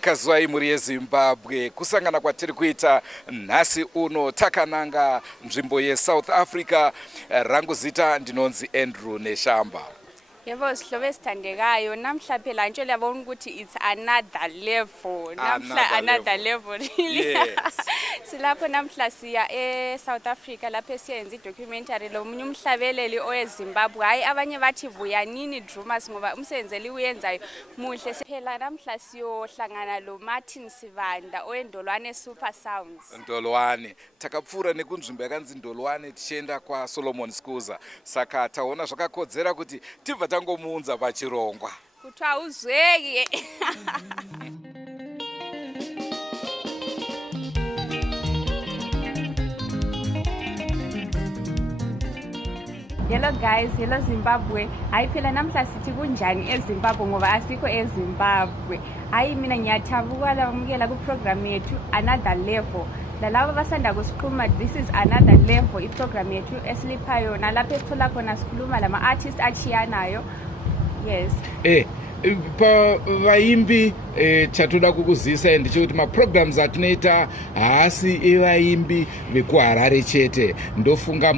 Kazwai muri yeZimbabwe kusangana kwatiri kuita nhasi uno takananga nzvimbo yeSouth Africa. Rangu zita ndinonzi Andrew Neshamba. Yebo sihlobo sithandekayo namhla phela nje uyabona ukuthi it's another level another level really. Yes. Silapho namhla siya eSouth Africa lapho siyenza idocumentary lo munye umhlabeleli oweZimbabwe. Hayi abanye bathi vuyanini Drewmas ngoba umsebenzeli uyenzayo muhle. Phela namhla siyohlangana lo Sibanda oweNdolwane Super Sounds. Ndolwane takapfura nekunzvimbo yakanzi Ndolwane tichienda kwa Solomon Skuza. Saka taona zvakakodzera kuti tibva tangomuunza pachirongwa. Kuti auzweki. Hello guys, hello Zimbabwe. Hayi phela namhla sithi kunjani eZimbabwe ngoba asikho eZimbabwe. Hayi mina ngiyathabuka lamukela ku program yethu Another Level. Lalabo basanda kusikhuluma, this is Another Level iprogram yethu esiliphayo nalapho esithola khona sikhuluma lama artists achiyanayo. Yes. Pa vaimbi chatoda kukuzisa ndichoti ma programs atinoita haasi evaimbi vekuHarare chete. Ndofunga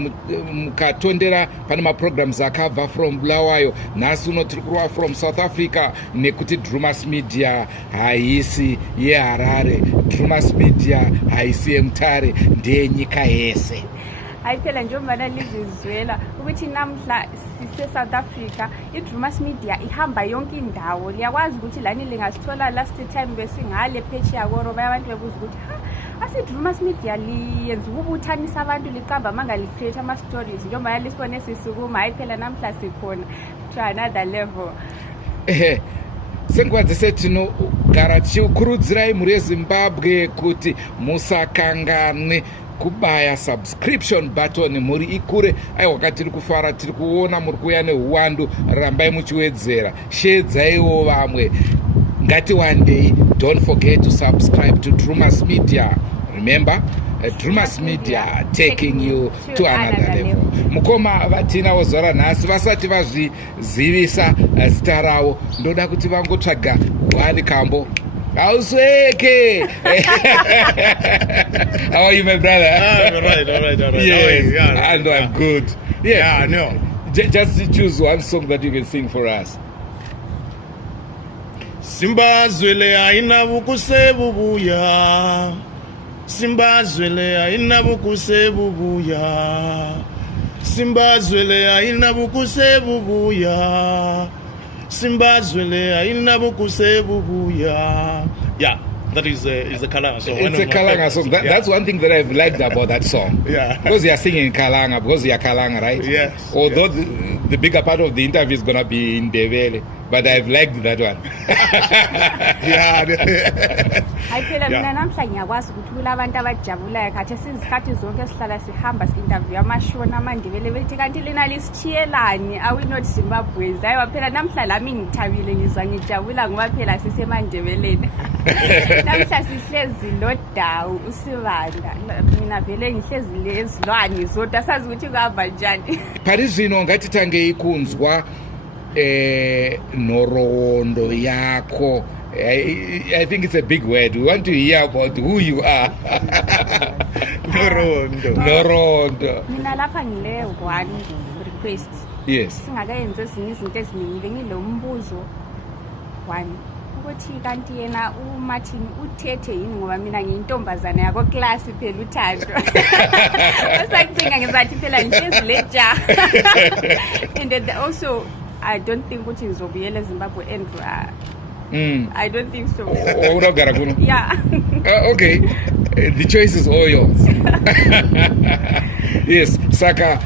mukatondera pane ma programs akabva from Bulawayo, nhasi uno tiri kuva from South Africa nekuti Drewmas Media haisi yeHarare, Drewmas Media haisi yeMutare, ndeyenyika yese. Hayi phela njengoba lizizwela ukuthi namhla South Africa iDrewmas Media ihamba yonke indawo. Liyakwazi ukuthi lani lingasithola last time besingale page yakoro bayabantu bebuza ukuthi Drewmas Media liyenza ukubuthanisa abantu liqamba manga licreate ama stories njengoba lisibone sisukuma. Hayi phela namhla sikhona to another level. Sengikwanze setinogara tichikurudzirai muri yeZimbabwe kuti musakanganwe kubaya subscription button muri ikure. Aiwa katiri kufara tiri kuona muri kuya nehuwandu, rambai muchiwedzera, shedzaiwo vamwe. Ngati one day don't forget to subscribe to Drewmas Media. Remember, Drewmas Media taking you to another level. Mukoma vatina wozora nhasi vasati vazvizivisa zita ravo, ndoda kuti vangotsvaga Wani Kambo. Ausweke. How are you, my brother? All right. Yes, Yeah, I know, I'm good. Yeah, I know. Just choose one song that you can sing for us. Simbazwele aina bukusebubuya. Simbazwele aina bukusebubuya. Simbazwele aina bukusebubuya. Simbazwele aina bukusebubuya. Yeah, that is a Kalanga song. It's a Kalanga song. That's one thing that I've liked about that song. Yeah. Because you are singing Kalanga, because you are Kalanga, right? Yes. Although the bigger part of the interview is going to be in Ndebele, but I've liked that one. Yeah. Hayi phela mina namhla ngiyakwazi ukuthi kulabantu abajabulayo khathi sizikhathi zonke sihlala sihamba si-interview amashona amandebele bethi kanti lina lisithiyelani are we not Zimbabweans. Hayi phela namhla lami ngithabile ngizwa ngijabula ngoba phela sisemandebeleni. Namhla sihlezi lodawu uSibanda, mina vele ngihlezi lezilwane zodwa sazi ukuthi kuhamba njani. Parizvino ngatitange ikunzwa nhoroondo yako. I think it's a big word. We want to hear about who you are. Nhoroondo. Mina lapha ngile one request. Yes. Singakayenze ezinye izinto eziningi bengilo mbuzo one ukuthi kanti yena uMartin uthethe yini ngoba mina ngiyintombazana yako class phela uThando. Wasakuthenga ngizathi phela ngihlezi leja. And then also I don't think ukuthi ngizobuyela eZimbabwe Andrew. I don't think so. Unogara kuno? Yeah. Okay. The choice is all yours. Yes. Saka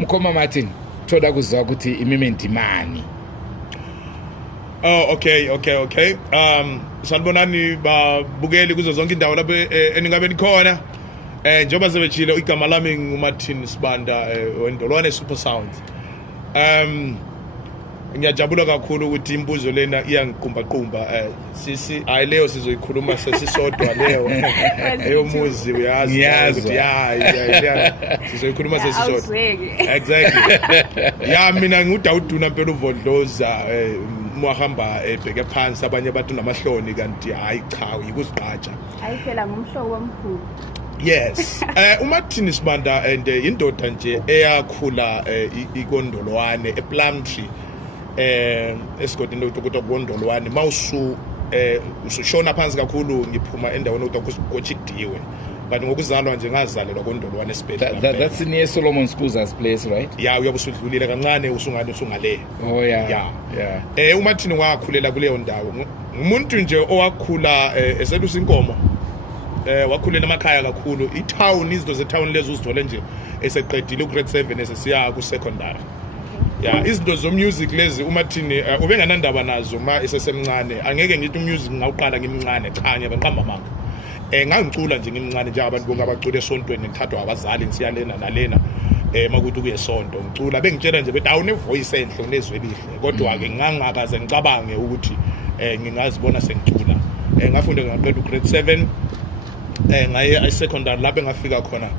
mukoma Martin toda kuzwa kuti imimi ndimani. Oh, okay. Sanibonani babukeli kuzo zonke indawo lapho eningabe nikhona. Njengoba sebechile igama lami nguMartin Sibanda weNdolwane Super Sounds. Ngiyajabula kakhulu ukuthi imbuzo lena iyangiqumba sisi ayileyo sizoyikhuluma sesisodwa leyo eyomuzi uyazi ukuthi yeah sizoyikhuluma sesisodwa. Exactly. Yeah, mina ngudawuduna phela uvodloza mwahamba ebheke phansi abanye bathi namahloni kanti hayi cha yikuzigqaja hayi phela ngumhlobo omkhulu. Yes. uMartin Sibanda and indoda nje eyakhula ikondolwane ePlumtree esigodini lokuthiwa kondolwane mawusu usushona phansi kakhulu ngiphuma endaweni okuthiwa kochidiwe kanti ngokuzalwa nje ngazalelwa kondolwane esibhedlela. That's near Solomon School's place, right? Yeah, uyabusudlulile kancane usungale. Oh yeah. Yeah. uMartin wakhulela kuleyo ndawo umuntu nje owakhula eselusa inkomo wakhulela emakhaya kakhulu itown izinto zetown lezo uzithole nje eseqedile ugrade 7 esesiya ku secondary. Yeah, izinto zo music lezi uMartin ubenganandaba nazo ma esesemncane angeke ngithi music ngawuqala ngimncane cha ngiyabanqamba manga ngangicula nje ngimncane nje abantu bonke abacula esontweni ngithathwa abazali ngisiya lena nalena makuthi kuyesonto ngicula bengitshela nje bethi awune voice enhle unezwe elihle kodwa ke ngangakaze ngicabange ukuthi ngingazibona sengicula. Ngafunda ngaqeda ugrade 7 ngaye secondary lapho engafika khona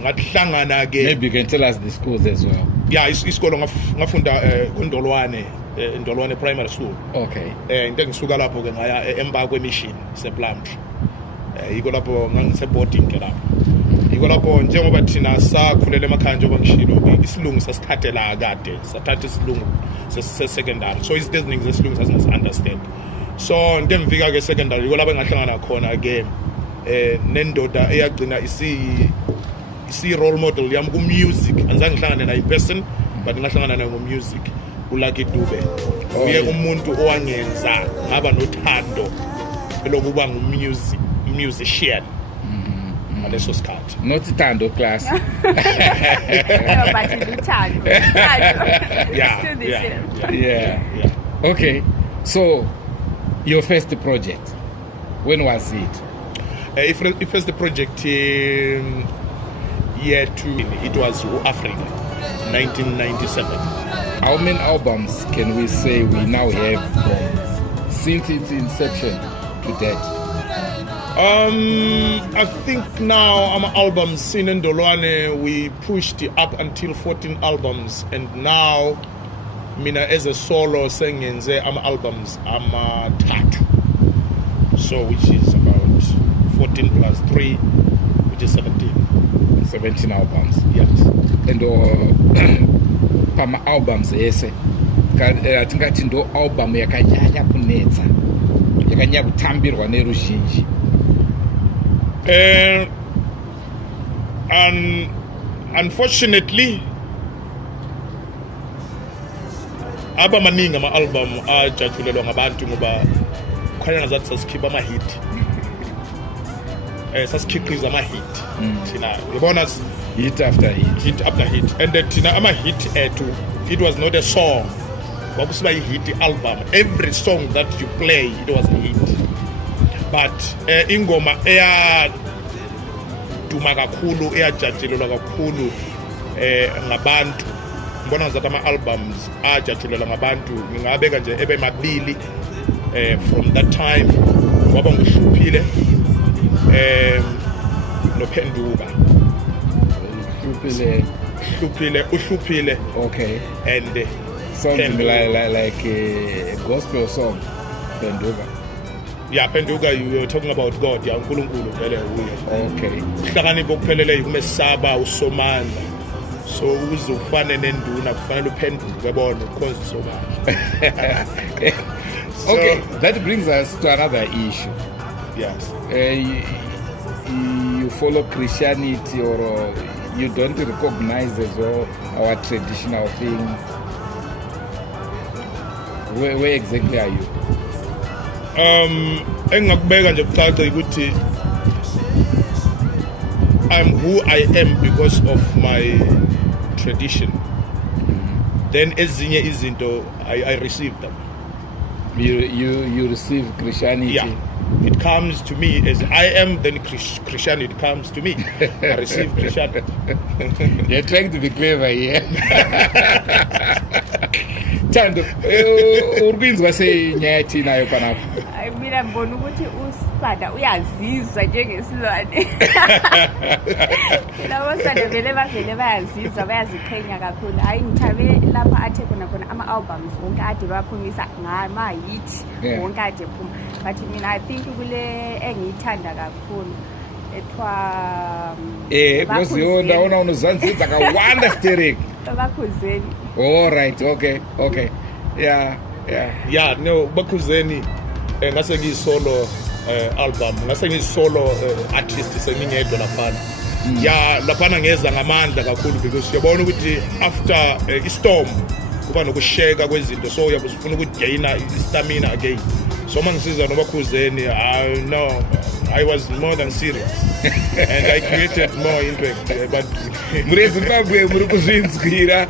ngahlangana ke. Maybe you can tell us the schools as well. Yeah, isikolo ngafunda Ndolwane Ndolwane primary school. Okay. Into engisuka lapho ke ngaya emba kwemission sePlumtree. Yiko lapho ngangise boarding ke lapho. Yiko lapho njengoba thina sakhulela emakhaya njengoba ngishilo isilungu sasithathela kade sathatha isilungu se secondary so izinto eziningi zesilungu sasingas understand. So into engifika ke secondary yiko lapho engahlangana khona ke nendoda eyagcina isi role model yami ku music anzange ngihlangane naye in person but ngahlangana naye ngo music uLucky Dube. Uye umuntu owangenza ngaba nothando lokuba musician ngaleso sikhathi. Not Tando class. No, but uthando. Yeah. Okay. So your first project, when was it? First project year 2 it was Africa 1997. How many albums can we say we now have from since its inception to date? I think now our albums in Ndolwane we pushed up until 14 albums and now mina as a solo sengenze ama albums amathathu so which is about 14 plus 3 which is 17 albums. Yes. And pama albums ese tingati ndo album yakanyanya kunetsa yakanyanya kutambirwa neruzhinji. Unfortunately aba maningi ama album ajatshulelwa ngabantu ngoba khona ngazathi sasikhipha ama hit sasikhiqiza ama hit thina yabona hit after hit and thina ama hit it was not a song kwakusiba hit album every song that you play it was a hit but ingoma eya duma kakhulu eyajatshulelwa kakhulu ngabantu ngibona ngazathi ama albums ajatshulelwa ngabantu ngingabeka nje ebe mabili from that time waba ngihluphile nophenduka uhluphile okay and something like a gospel song Penduka. Yeah, Penduka, you were talking about God. Yeah, uNkulunkulu vele uye. Okay. Sihlakanipho kuphelele ukumesaba usomandla. So uzufane nenduna kufanele uphenduke yabona because somandla. Okay, that brings us to another issue. Yes. You follow Christianity or you don't recognize as well our traditional things. Where exactly are you? Engakubeka nje kucace ukuthi I'm who I am because of my tradition. Then ezinye izinto I receive them. You receive Christianity. Yeah. It comes to me as I am, then Christianity comes to me. I receive Christianity. You're trying to be clever here. Thando, urkwinzwa senyaya thina yo panapha. Mina ngibona ukuthi uSibanda uyazizwa njengesilwane. Labo sibanda vele bavele bayazizwa bayaziqhenya kakhulu. Hayi ngithabe lapha athe khona ama-albums wonke ade baphumisa ngama-hit wonke ade phuma. But mina I think kule engiyithanda kakhulu ethiwa because ndaona unozanzidza kawanda sterek. Bakhuzeni. All right, okay. Yeah. No, Bakhuzeni ngase ngisolo album, ngase ngisolo artist sengingedwa laphana. Laphana ngeza ngamandla kakhulu because uyabona ukuthi after istorm kuba nokusheka kwezinto, so uyabuzifuna ukugaina stamina again. So mangisiza noBakhuzeni, no, I was more than serious and I created more impact. But murezimbabwe muri kuzvinzwira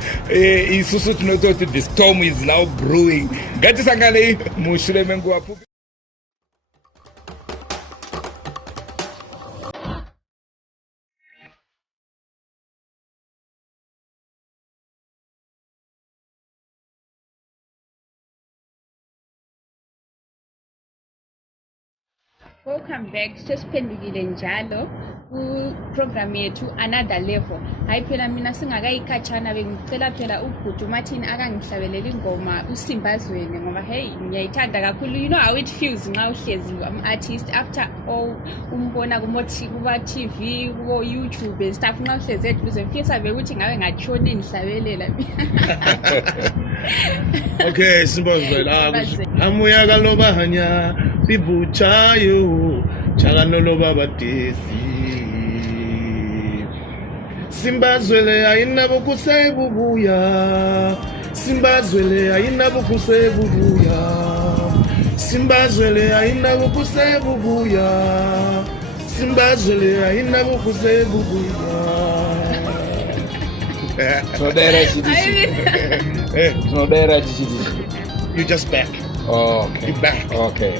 isusu tinototi the storm is now brewing. Ngatisanganei mushure menguva pfupi. Welcome back. Sesiphendukile njalo ku-program yethu Another Level. Hayi phela mina singakayikhatshana bengicela phela ubhuti uMartin akangihlabeleli ingoma uSimbazweni ngoba hey ngiyayithanda kakhulu. You know how it feels nxa uhlezi am-artist after all umbona kuma-TV, kubo-YouTube and stuff, nxa uhlezi eduze ngifisa vele ukuthi ngabe ngatshone nihlabelela. Okay, Simbazweni. Amuyaka loba hanya bibuchayo chakanoloba batesi. Simbazwele ayina bokusebubuya. Simbazwele ayina bokusebubuya. Simbazwele ayina bokusebubuya. Simbazwele ayina bokusebubuya. You just back. Okay. Back. Okay.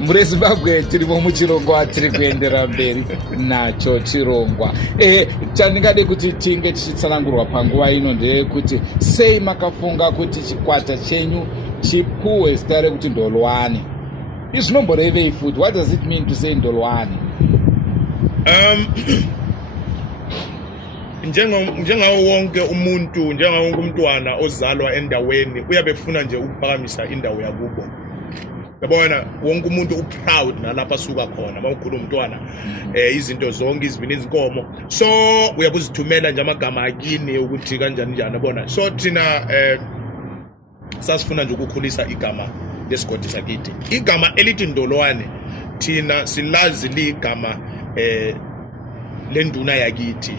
murezimbabwe tirimo muchirongwa tiri kuendera mberi nacho chirongwa. Chandingade kuti tinge tichitsanangurwa panguva ino ndeyekuti sei makafunga kuti chikwata chenyu chipuwe zita rekuti Ndolwane. Izvi zvinomborevei futi? What does it mean to say Ndolwane? Njengawo wonke umuntu, njengawo wonke umntwana ozalwa endaweni uyabefuna nje ukuphakamisa indawo yakubo. Yabona wonke umuntu uproud nalapha asuka khona mawukhuluma umntwana izinto zonke izivini izinkomo, so uyabuzithumela nje amagama akini ukuthi kanjani yabona. So thina sasifuna nje ukukhulisa igama lesigodi sakithi. Igama elithi Ndolwane thina silazi ligama lenduna yakithi,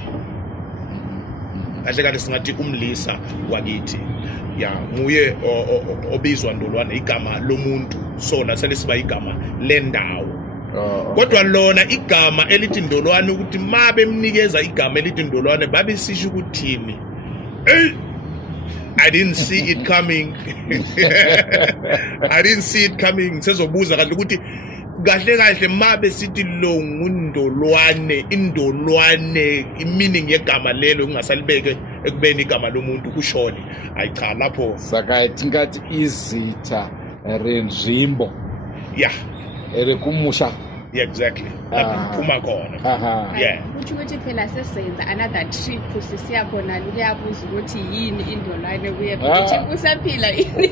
kahle kahle singathi umlisa wakithi. Nguye obizwa Ndolwane, igama lomuntu, sona selisiba igama lendawo. Kodwa lona igama elithi Ndolwane ukuthi mabe mnikeza igama elithi Ndolwane babe sisho ukuthini? I didn't see it coming. I didn't see it coming. Sezobuza kahle ukuthi kahle kahle mabe sithi lo ngundolwane, indolwane meaning yegama lelo ungasalibeke ekubeni igama lomuntu kushoni. Ayicha lapho saka tingati izitha renzimbo kumusha. Exactly. Lapho khona. Kuthi ukuthi phela sesenza another trip sisiya khona ukuyabuza ukuthi yini Indolwane kuye ukuthi kusaphila ini.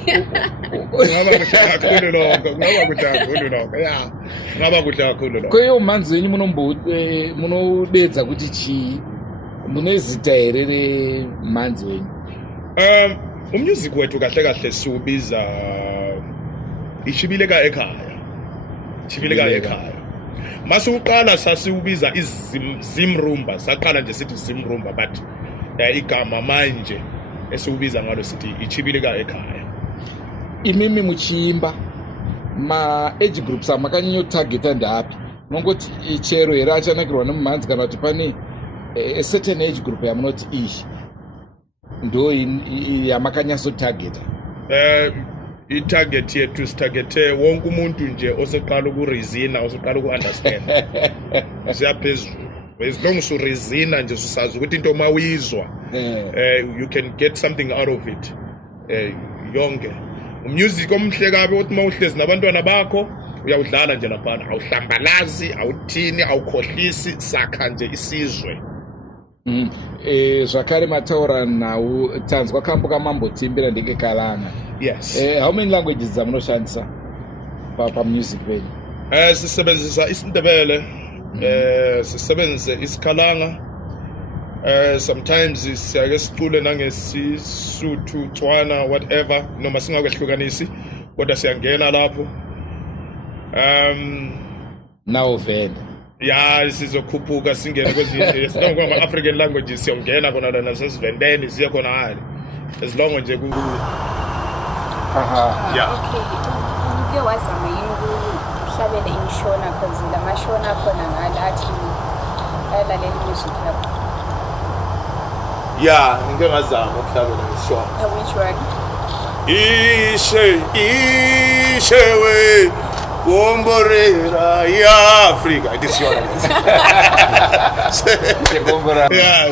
Ngaba kuhle lokho. Ngaba kuhle kakhulu lokho. Kweyo manzweni munobedza kuti chi munezita here manzweni. Umusic wethu kahle kahle siubiza ichibileka ekhaya. Chibileka ekhaya. Masuqala sasiubiza izimrumba, saqala nje sithi zimrumba but igama manje esiubiza ngalo sithi ichibileka ekhaya. Imimi muchimba ma age groups amakanyo target ndapi nongoti ichero here achanakirwa nemhanzi kana kuti pane a certain age group yamunoti ishi ndo yamakanyaso target. I-target yethu sitargete wonke umuntu nje oseqala ukurizina, oseqala uku-understand. Siyaphezulu. As long as urizina nje usazi ukuthi into mawuyizwa you can get something out of it. Yonke. Umusic omhle kabe uthi mawuhlezi nabantwana bakho uyawudlala nje laphana awuhlambalazi awuthini awukhohlisi sakha nje isizwe. Zvakare mataura nhau tanzwa kambo kamambotimbira ndenge kalanga. Yes. How many languages dzamunoshandisa pamusic venyu? Sisebenzisa isiNdebele, sisebenzise isiKhalanga, sometimes siyake sicule nangeSisuthu, Tswana, whatever, noma singakwehlukanisi kodwa siyangena lapho. Now vele ya sizokhuphuka singene kwezinye ama African languages siyongena khona la nasesivendeni siya khona hali as long nje ku yeah. Okay, uke wazama yini ukuhlabela imishona cause la mashona khona ngalathi ayalalela music yakho? yeah ngike ngazama ukuhlabela imishona. Which one? Ishe we Bomborera ya Africa. It is your yeah,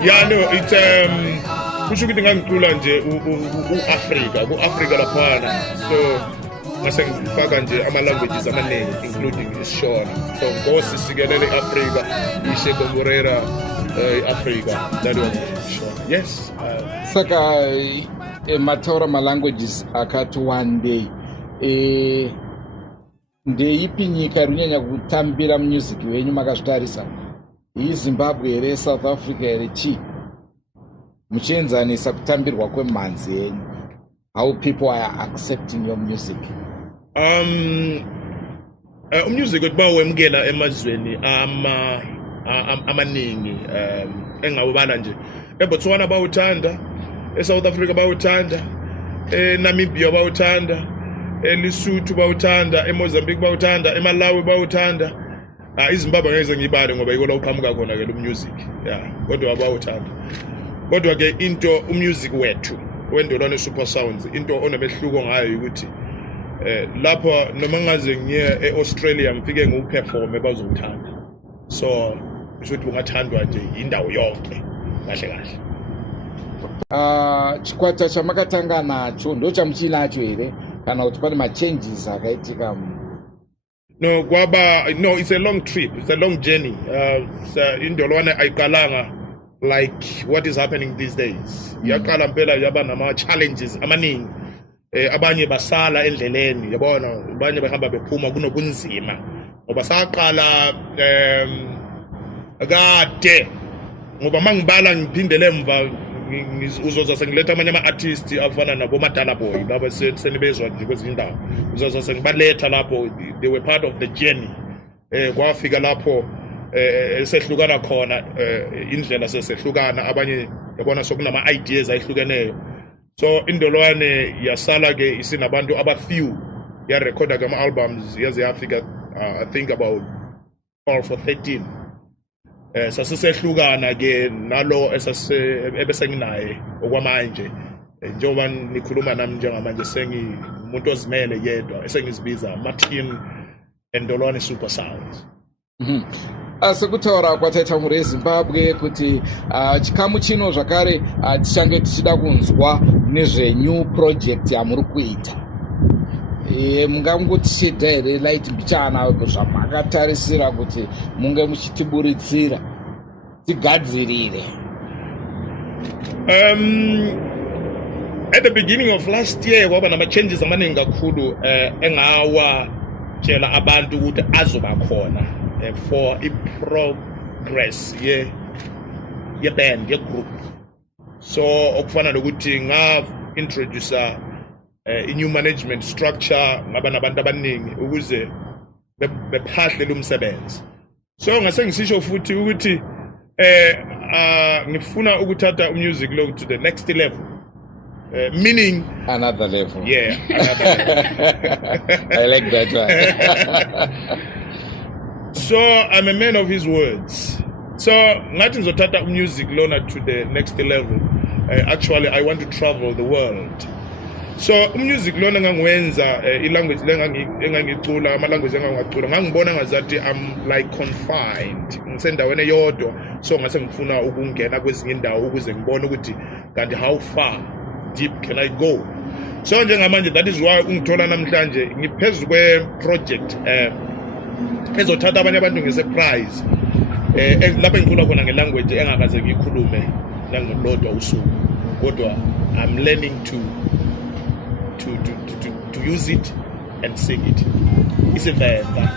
yeah, no, it's kusho ukuthi ngangicula nje uAfrica, kuAfrica laphana. So ngase ngifaka nje ama languages amaningi including isiShona. So ngosi sikelele Africa, ishe Bomborera Africa. That was sure. Yes. Saka mataura languages akati one day ndeipi nyika rinonyanya kutambira music wenyu makazvitarisa? Zimbabwe here, South Africa here, chi muchienzanisa kutambirwa kwemhanzi yenyu? How people are accepting your music? Music ukuba wemkela emazweni amaningi engawubala nje eBotswana bawuthanda, eSouth Africa bawuthanda, eNamibia bawuthanda, eLesotho bawuthanda, eMozambique bawuthanda, eMalawi bawuthanda. iZimbabwe ngeze ngibale ngoba yiko la uqhamuka khona ke lo music. Yeah, kodwa bawuthanda. Kodwa ke into umusic wethu weNdolwane Super Sounds into onomehluko ngayo ukuthi lapha noma ngaze ngiye eAustralia ngifike ngiuperform bazowuthanda. So ukuthi ungathandwa nje indawo yonke kahle kahle. Chikwata chamakatanga nacho ndo chamuchinacho here kana kuti pane changes akaitika? No, no, it's a long trip. It's a long journey. Ndolwane ayiqalanga like what is happening these days. Yaqala impela yaba nama challenges amaningi. Abanye basala endleleni, yabona, abanye bahamba bephuma kunobunzima. Ngoba saqala kade ngoba mangibala ngiphindele emva uzoza sengiletha amanye ama-artists afana nabo Madala Boy laba senibezwa nje kwezindawo. Uzoza sengibaletha lapho, they were part of the journey. Kwafika lapho sehlukana khona indlela sesehlukana, abanye yabona sokunama ideas ayihlukeneyo. So Ndolwane yasala ke isinabantu abafew ya recorda kama albums yaze yafika I think about 12 or 13. Sasisehlukana ke nalo ebesenginaye okwamanje njengoba nikhuluma nami njengamanje sengimuntu ozimele yedwa esengizibiza Martin Ndolwane Super Sounds. Sekutaura kwataita muri eZimbabwe kuti chikamu chino zvakare tichange tichida kunzwa nezvenyu project yamuri kuita. Mungangotishedha here light mbichana zvamakatarisa kuti munge muchitiburitsira tigadzirire? At the beginning of last year kwaba nama changes amaningi kakhulu engawatshela abantu ukuthi azoba khona for i-progress ye-band, ye-group. So okufana nokuthi nga-introduce i-new management structure, ngaba nabantu abaningi ukuze bephahle lo msebenzi. So ngase ngisisho futhi ukuthi ngifuna ukuthatha music lo to the next level. Meaning another level. Yeah, another level. I like that one. So I'm a man of his words. So ngathi ngizothatha music lona to the next level. Actually I want to travel the world. So music lona ngangiwenza ilanguage engangicula, ama language engangicula, ngangibona ngazathi I'm like confined ngisendaweni eyodwa. So ngase ngifuna ukungena kwezinye indawo ukuze ngibone ukuthi kanti how far deep can I go? So njengamanje, that is why ungithola namhlanje ngiphezu kwe-project ezothatha abanye abantu nge-surprise lapho ngikhuluma khona nge-language engakaze ngiyikhulume nangolodwa usuku, kodwa I'm learning to use it and sing it. Isivenda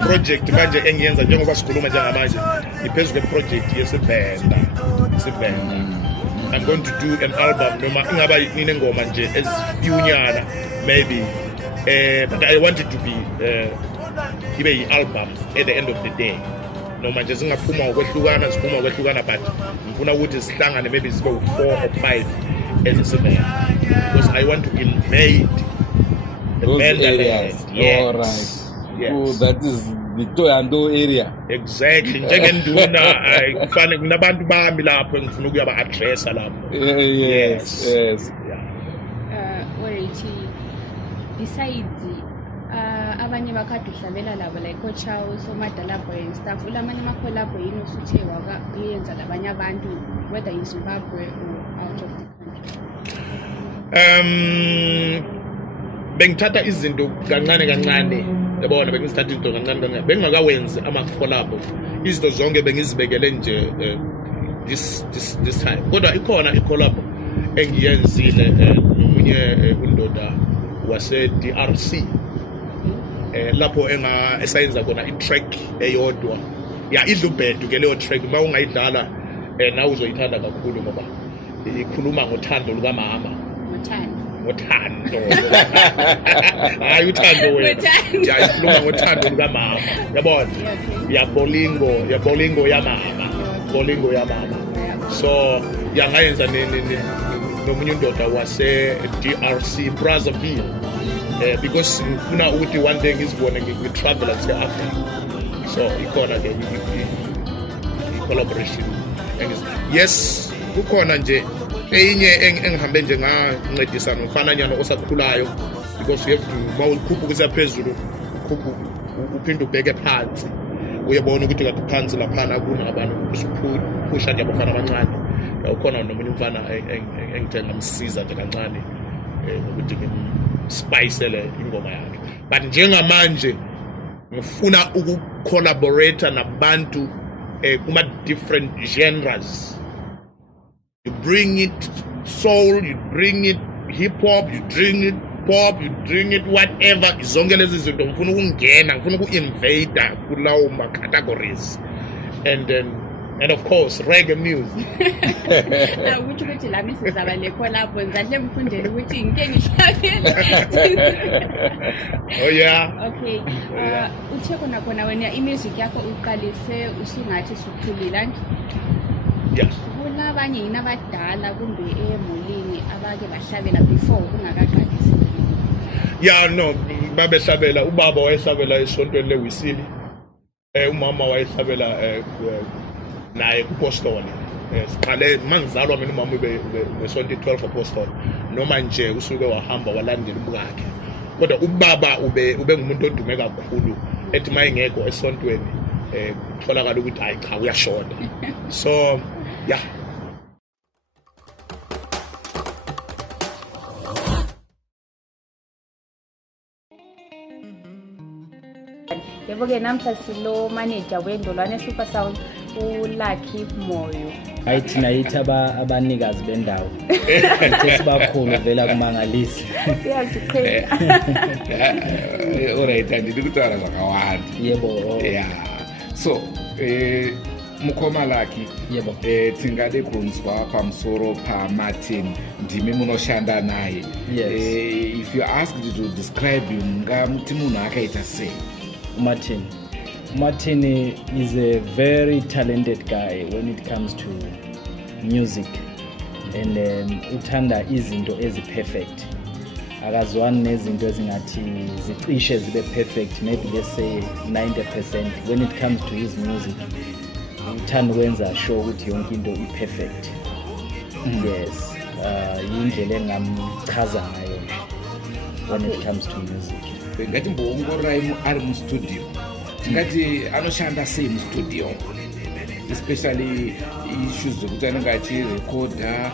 project manje engiyenza njengoba sikhuluma njengamanje ngiphezu kwe-project yesivenda. I'm going to do an album noma ingaba inengoma nje ezifyunyana maybe but I want it to be ibe yi-album at the end of the day. Noma nje zingaphuma ukwehlukana but ngifuna ukuthi sihlangane maybe sibe 4 or 5 ezisivenda, because I want to invade those areas. Yes. All right. Yes. Oh, that is the Toyando area. Exactly. Njengenduna kufanele kunabantu bami lapho engifuna ukuyaba addressa lapho. Yes. Yeah. Wait, besides abanye bakade uhlabela labo like Coach House, omadala boy and stuff, ulamanye amakolabo yini usuthe wayenza labanye abantu, whether in Zimbabwe or out of the country? Bengithatha izinto kancane yabona, bengizithatha izinto kancane bengingakawenzi amakolabo, izinto zonke bengizibekele nje this time, kodwa ikhona ikolabo engiyenzile nomunye undoda wase DRC lapho esayenza khona i-track eyodwa idlubhedu ke leyo track, uma ungayidlala nawe uzoyithanda kakhulu ngoba ikhuluma ngothando lukamama. Ngothando hayi uthando wena, ikhuluma ngothando lukamama, yabona, yabolingo yamama. So yangayenza nomunye undoda wase DRC Brazzaville, because ngifuna ukuthi one day ngizibone ngi-travel ase-Africa. So ikhona ke i-collaboration. Yes, kukhona nje enye engihambe nje ngancedisana nomfananyana osakhulayo, because you have to mawukhuphuka kusaphezulu uphinde ubheke phansi uyabona ukuthi kaphansi laphana kunabantu usuphusha nje abafana abancane. Ukhona nomunye umfana engithe ngamsiza nje kancane ukuthi ngimspicele ingoma yakhe, but njengamanje ngifuna ukucollaborate nabantu kuma different genres. You bring it soul, you bring it hip hop, you bring it pop, you bring it whatever. Zonke lezi zinto ngifuna ukungena, ngifuna uku-invade kulawo ma-categories, and of course reggae music. Ukuthi ukuthi la misizaba lekolabo ngizahle ngifundele ukuthi ngike ngihlabele. Oh yeah. Okay. Uthe khona wena i-music yakho uqalise usungathi sukhulile. Yeah. Kulabanye yini abadala kumbe emolini abake bahlabela before kungakaqalisi? Yeah, no, babehlabela, ubaba wayehlabela esontweni lewisili. Umama wayehlabela naye kuPostoli. Siqale mangizalwa mina umama besonto 12 Apostoli, noma nje usuke wahamba walandela ubukakhe. Kodwa ubaba ube ngumuntu odume kakhulu, ethi mayengekho esontweni kutholakala ukuthi hayi cha uyashoda. So yeah. Yebo ke namhla silo manager weNdolwane Super Sound uLucky Moyo. Hayi thina yithi abanikazi bendawo. Sibakhulu vela kumangalisi. Siyaziqhenya. Alright, andikutara zakawanda. Yebo. Yeah. So Mukoma Lucky, yebo, tingade kunzwa pamusoro pa Martin ndimi munoshanda naye. Yes. If you asked to describe him, ngamuti munhu akaita sei? Martin is a very talented guy when it comes to music, and uthanda izinto ezi-perfect. Akazwani nezinto ezingathi zicishe zibe perfect, maybe let's say 90%. When it comes to his music, uthanda ukwenza sure ukuthi yonke into i-perfect. Yes, yindlela engamchaza ngayo when it comes to music. Ngati mbongoraimu ari mustudio, tingati anoshanda sei mustudio, especially issues zokuti anenge achirekodha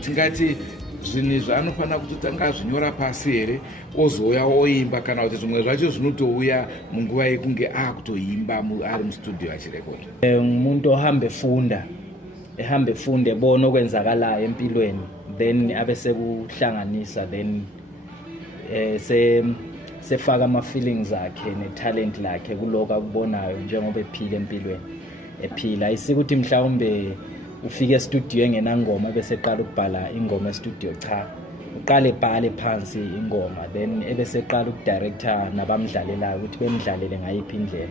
tingati zvinhu izvi anofanira kutotanga azvinyora pasi here ozouya oimba, kana kuti zvimwe zvacho zvinotouya munguva yekunge akutoimba ari mustudio achirekoda? Umuntu ehambe funde bona okwenzakalayo empilweni, then abe sekuhlanganisa, then sefaka ama-feelings akhe ne-talent lakhe kuloko akubonayo njengoba ephila empilweni ephila. Ayisikuthi mhlawumbe ufike estudio engenangoma bese eqala ukubhala ingoma estudio, cha, uqale ebhale phansi ingoma, then ebese eqala ukudirector nabamdlalelayo ukuthi bemdlalele ngayiphi indlela.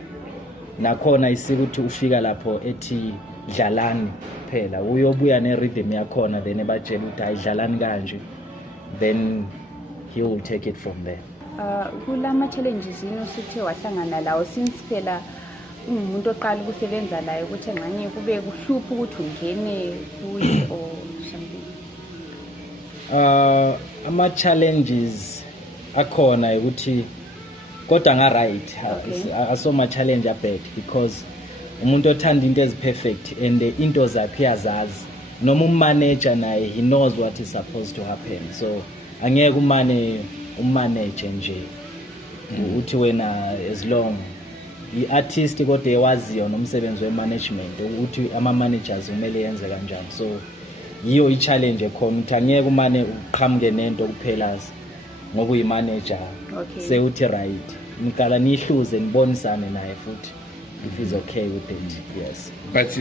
Nakhona isikuthi ufika lapho ethi dlalani phela, uyobuya ne-rhythm yakhona, then ebatshela ukuthi ayidlalani kanje, then he will take it from there. Kulama challenges sithe wahlangana lawo since phela umuntu oqala ukusebenza layo ukuthi ngani kube kuhlupha ukuthi ungene kuye or something? Ama-challenges akhona ukuthi kodwa nga-right, asoma challenge abad, because umuntu othanda into ezi-perfect and into zakhe uyazazi, noma ummanager naye he knows what is supposed to happen, so angeke ummanage nje uthi wena as long i-artist kodwa ewaziyo nomsebenzi we-management ukuthi ama-managers kumele yenze kanjani. So yiyo i-challenge ekhona ukuthi angeke umane uqhamuke nento kuphela ngoba uyi-manager sewuthi right, niqala nihluze nibonisane naye futhi if he's okay with it. Yes, but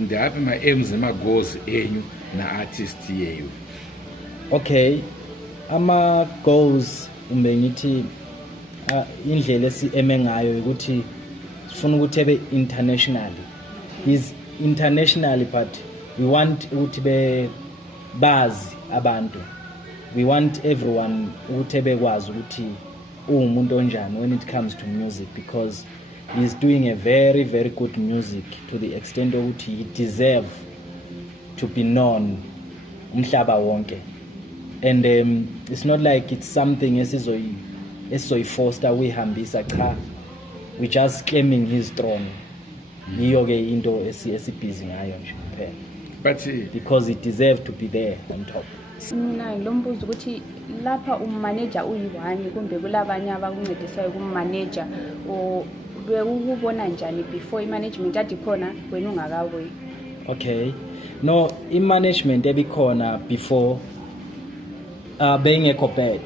ndiyaphi ma-aims ema-goals enyu na-artist yeyu? Okay, ama-goals umbe ngithi indlela esi-eme ngayo ukuthi sifuna ukuthi ebe internationally. He's internationally, but we want ukuthi bazi abantu. We want everyone ukuthi bekwazi ukuthi umuntu onjani when it comes to music, because he's doing a very, very good music to the extent ukuthi he deserve to be known umhlaba wonke. And it's not like it's something esizoyifoster uyihambisa, cha, we just claiming his throne. Yiyo ke into esibhizi ngayo nje kuphela, but because he deserves to be there on top. Mina ngilombuzo ukuthi lapha ummanager uyi-1 kumbe kulabanye abakuncedisayo kummanager, or bekubona njani before i-management adi khona wena ungakabuyi? Okay, no, i-management ebikhona before bengekho bad,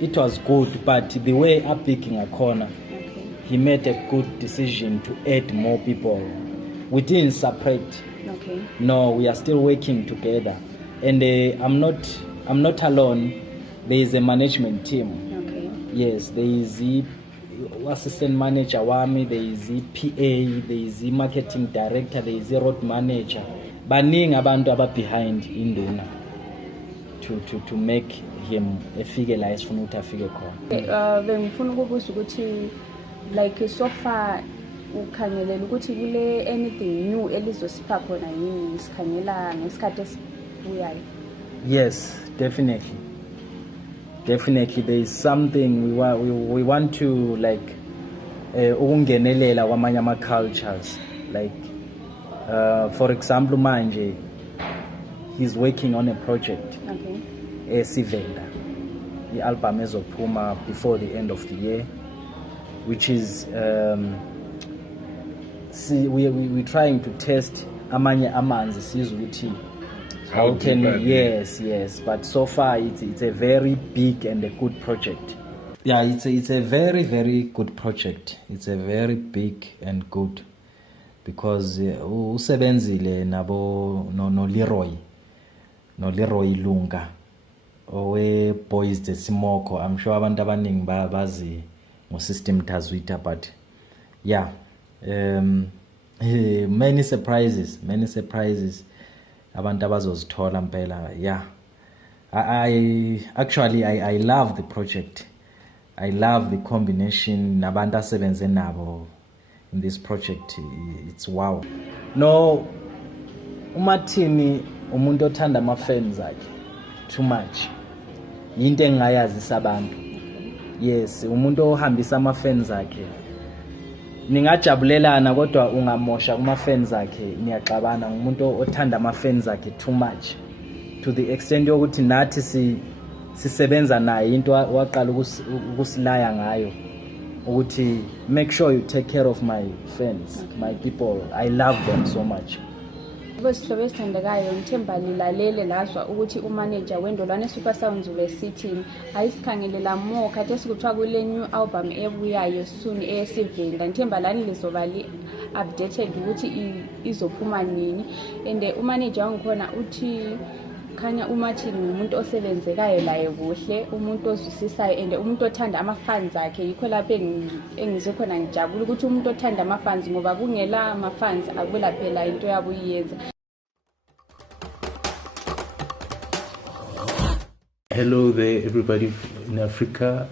it was good, but the way upbicking akhona, he made a good decision to add more people. We didn't separate. Okay. No, we are still working together, and I'm not alone. There is a management team. Okay. Yes, there is the assistant manager wami, there is the PA, there is the marketing director, there is the road manager. Baningi abantu aba behind Nduna to make him efike la esifuna ukuthi afike khona. Bengifuna ukubuza ukuthi like so far ukhangelela ukuthi kule anything new elizosipha khona yini sikhangela ngesikhathi esibuyayo? Yes, definitely there is something we want to like ukungenelela kwamanye ama cultures, like for example manje he's working on a project. Okay. Sibanda, the album ezophuma before the end of the year, which is we're trying to test amanye amanzi sizwe ukuthi how can yes, but so far it's a very big and a good project. Yeah, it's a very, very good project. It's a very big and good, because usebenzile nabo no Leroy Lunga owe Boys the Simoko. I'm sure abantu abaningi bazi ngo-System Tazwita, but yeah, many surprises abantu abazozithola mpela. Yeah, I love the project. I love the combination nabantu asebenze nabo in this project. It's wow. No, umathini umuntu othanda ama-fans akhe too much, yinto engingayazisa abantu. Yes, umuntu ohambisa ama-fans akhe ningajabulelana kodwa ungamosha kuma-fans akhe, niyaxabana. Umuntu othanda ama-fans akhe too to the extent yokuthi nathi sisebenza naye into waqala ukusilaya ngayo ukuthi make sure you take care of my friends, my people. I love them so much. Sihlobo esithandekayo ngithemba lilalele lazwa ukuthi umanager weNdolwane Super Sounds ubesithini ayisikhangelela more khathi esikuthiwa kule new album ebuyayo soon eSibanda. Ngithemba lani lizoba updated ukuthi izophuma nini, and umanager wangikhona uthi khanya uMartin umuntu osebenzekayo laye kuhle, umuntu ozwisisayo and umuntu othanda ama-fans akhe. Yikho lapho engizwe khona ngijabula ukuthi umuntu othanda ama-fans, ngoba kungela ama-fans akula phela into yabo iyenza. Hello there, everybody in Africa,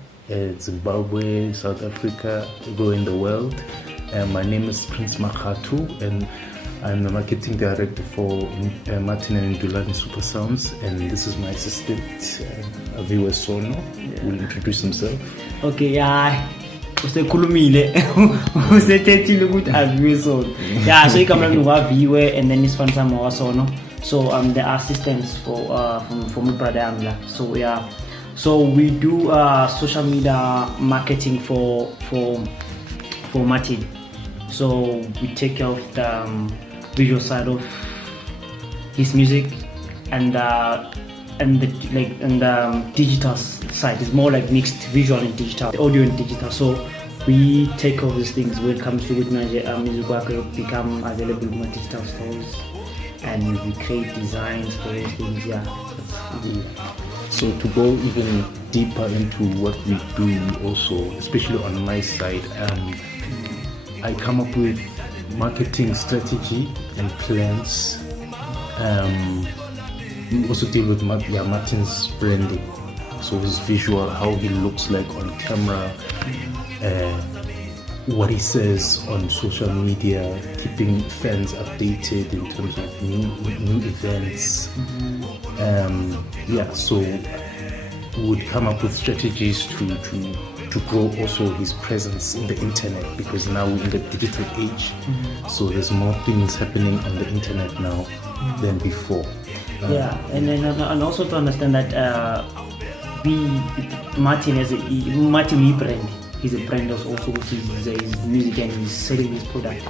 Zimbabwe, South Africa, everywhere in the world. My name is Prince Makhatu, and I'm the marketing director for Martin and Ndolwane Super Sounds, and this is my assistant, Aviwe Sono. Will introduce himself. Okay, yeah. Usekhulumile usethethile ukuthi Aviwe Sono. Yeah, so ikamla ngwaviwe and then isifana sami wasono. So I'm the assistant for my brother Amla. So yeah, so we do social media marketing for Martin. So we take care of the visual side of his music, and the digital side is more like mixed visual and digital, audio and digital. So we take care of these things when it comes to music work become available in digital stores, and we create designs for these things. Yeah. So to go even deeper into what we do also, especially on my side, I come up with marketing strategy and plans. We also deal with Martin's branding, so his visual, how he looks like on camera, what he says on social media, keeping fans updated in terms of new events. So we would come up with strategies to grow also his presence in the internet, because now we're in the digital age. So there's more things happening on the internet now than before. And also to understand that Martin is brand. He's a brand also with his music, and he's selling his product.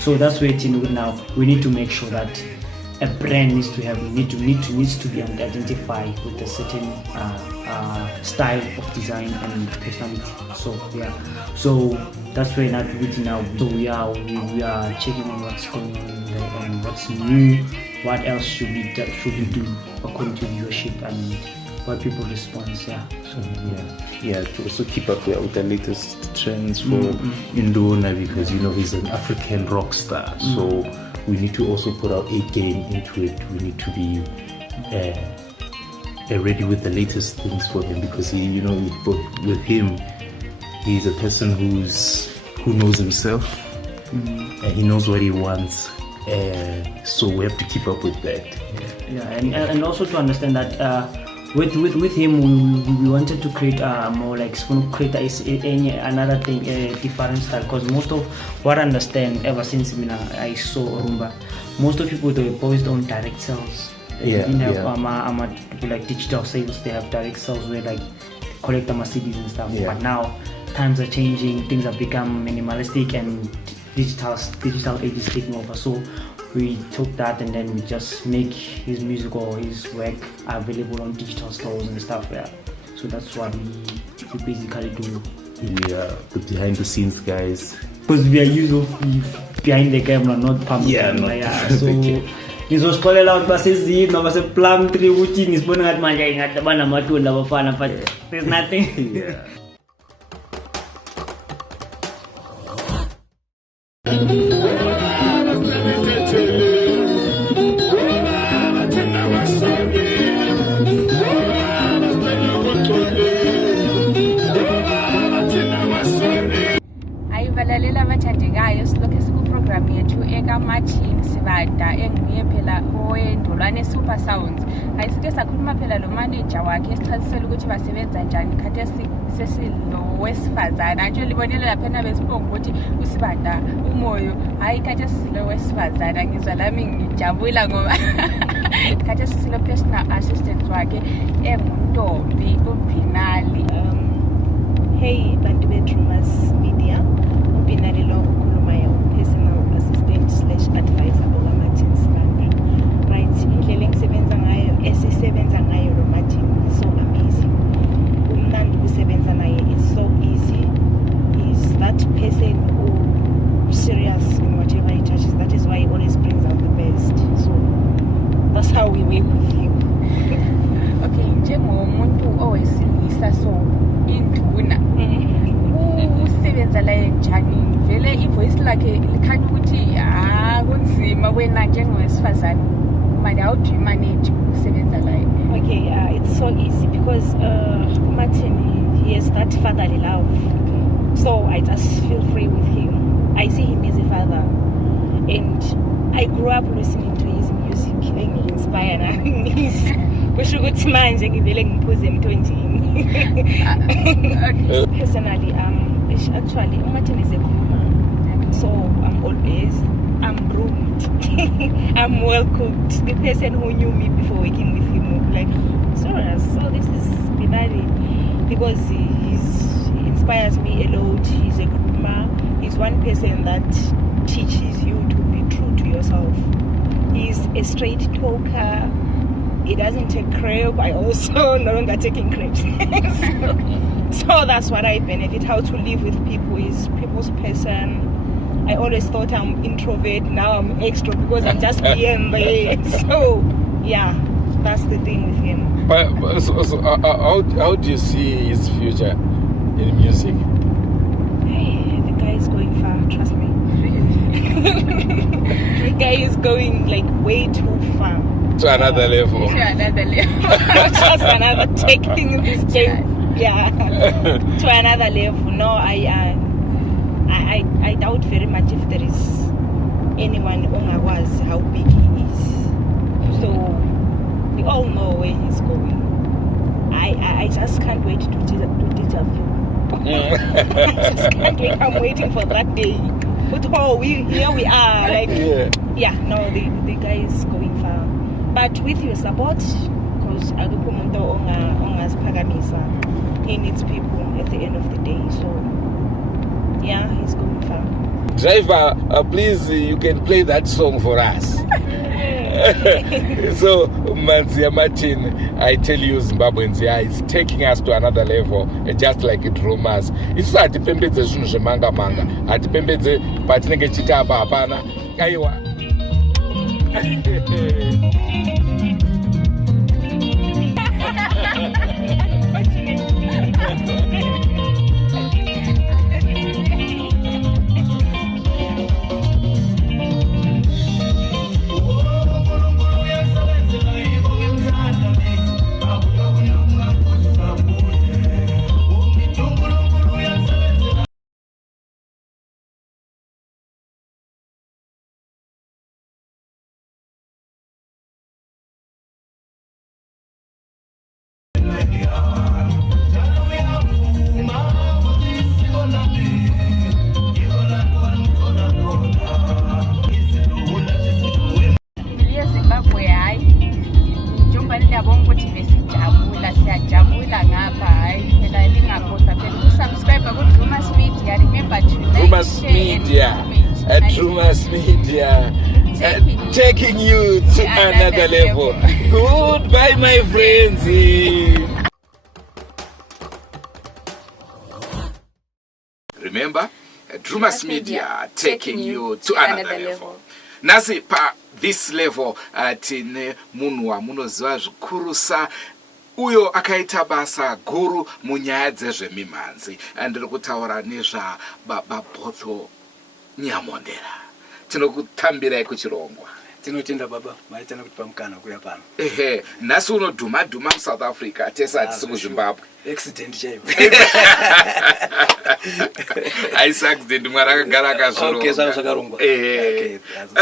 So that's where now we need to make sure that a brand needs to be identified with a certain style of design and personality. So that's where now we are checking on what's going on and what's new, what else should we do according to viewership and what people respond. To also keep up with the latest trends for Ndolwane, because he's an African rock star. So we need to also put our A game into it. We need to be ready with the latest things for him, because with him, he's a person who knows himself, and he knows what he wants. So we have to keep up with that. And also to understand that with him, we wanted to create more like another thing, a different style, because most of what I understand ever since I saw Rumba, most of people, they were posed on direct sales. They didn't have like digital sales. They have direct sales where like collect CDs and stuff. But now times are changing, things have become minimalistic, and digital age is taking over. So we took that and then we just make his music or his work available on digital stores and stuff. So that's what we basically do. We are the behind the scenes guys, because we are usually behind the camera, not pumping. So ngizosixolela ukuthi basezini noma base-plum tree ukuthi ngisibona ngathi manje ingathi banamatunda abafana, but there's nothing. balalela abathandekayo silokhu sikuprogram yethu ekaMartin Sibanda enguye phela oweNdolwane Super Sounds. Ayisike sakhuluma phela lo manager wakhe esichazisela ukuthi basebenza njani khathesi sesilo wesifazana nje libonile lapha nabesibonga ukuthi uSibanda umoyo hayi khathesi silo wesifazana ngizwa lami ngijabula ngoba khathesi silo personal assistant wakhe enguntombi uBinali. Hey, bantu Drewmas media. Ubinali lo ukhulumayo personal assistant/advisor Martin Sibanda. Right, indlela engisebenza ngayo esisebenza ngayo lo Martin is so amazing. Umnandi kusebenza naye is so easy. He's that person who serious in whatever he touches. That is why he always brings out the best. So that's how we work with him. Okay, njengomuntu owesilisa so induna usebenza la njani vele ivoice lakhe likhanya ukuthi kunzima wena njengowesifazane manje how do you manage ukusebenza la? Okay, it's so easy because Martin, he has that fatherly love, so I just feel free with him. I see him as a father, and I grew up listening to his music and he inspired me. Kusho ukuthi manje ngivele ngiphuze emthonjini. Personally, actually, Martin is a groomer, so I'm groomed. I'm well cooked. The person who knew me before working with him, like, serious. So this is Binali because he inspires me a lot. He's a groomer. He's one person that teaches you to be true to yourself. He's a straight talker. He doesn't take crap. I also no longer taking crabs. So that's what I benefit. How to live with people is people's person. I always thought I'm introvert. Now I'm extrovert because I'm just being there. So yeah, that's the thing with him. But so, how do you see his future in music? Hey, the guy is going far. Trust me. The guy is going like way too far. To another level. To another level. Just another taking in this game. Yeah. To another level. No, I doubt very much if there is anyone was how big he is. So we all know where he's going. I just can't wait to deja vu. I just can't wait. I'm waiting for that day. But here we are. Like no, the guy is going far. But with your support, because akukho umuntu ongaziphakamisa, he needs people at the end of the day. So yeah, he's going far. Driver, please, you can play that song for us. So Manzia Martin, I tell you, Zimbabweans, it's taking us to another level, just like it Drewmas. It's not dependent on manga. At dependent, but nigga chita hapana. Kaiwa. Drewmas Media, taking you to another level. Goodbye, my friends. Remember, Drewmas Media, taking you to another level. Nasi pa this level tine munwa munoziva zvikurusa uyo akaita basa guru munyaya dzezvemimanzi ndiri kutaura nezva baba Bhotho Nyamondera. Tinokutambirai kuchirongwa. Tinotenda baba, maitana kuti pamukana kuya pano. Nhasi unodhuma dhuma muSouth Africa, tesa tisi kuZimbabwe. Accident chaivo. aisaaccident mwari akagara Okay, akazvironga. Okay,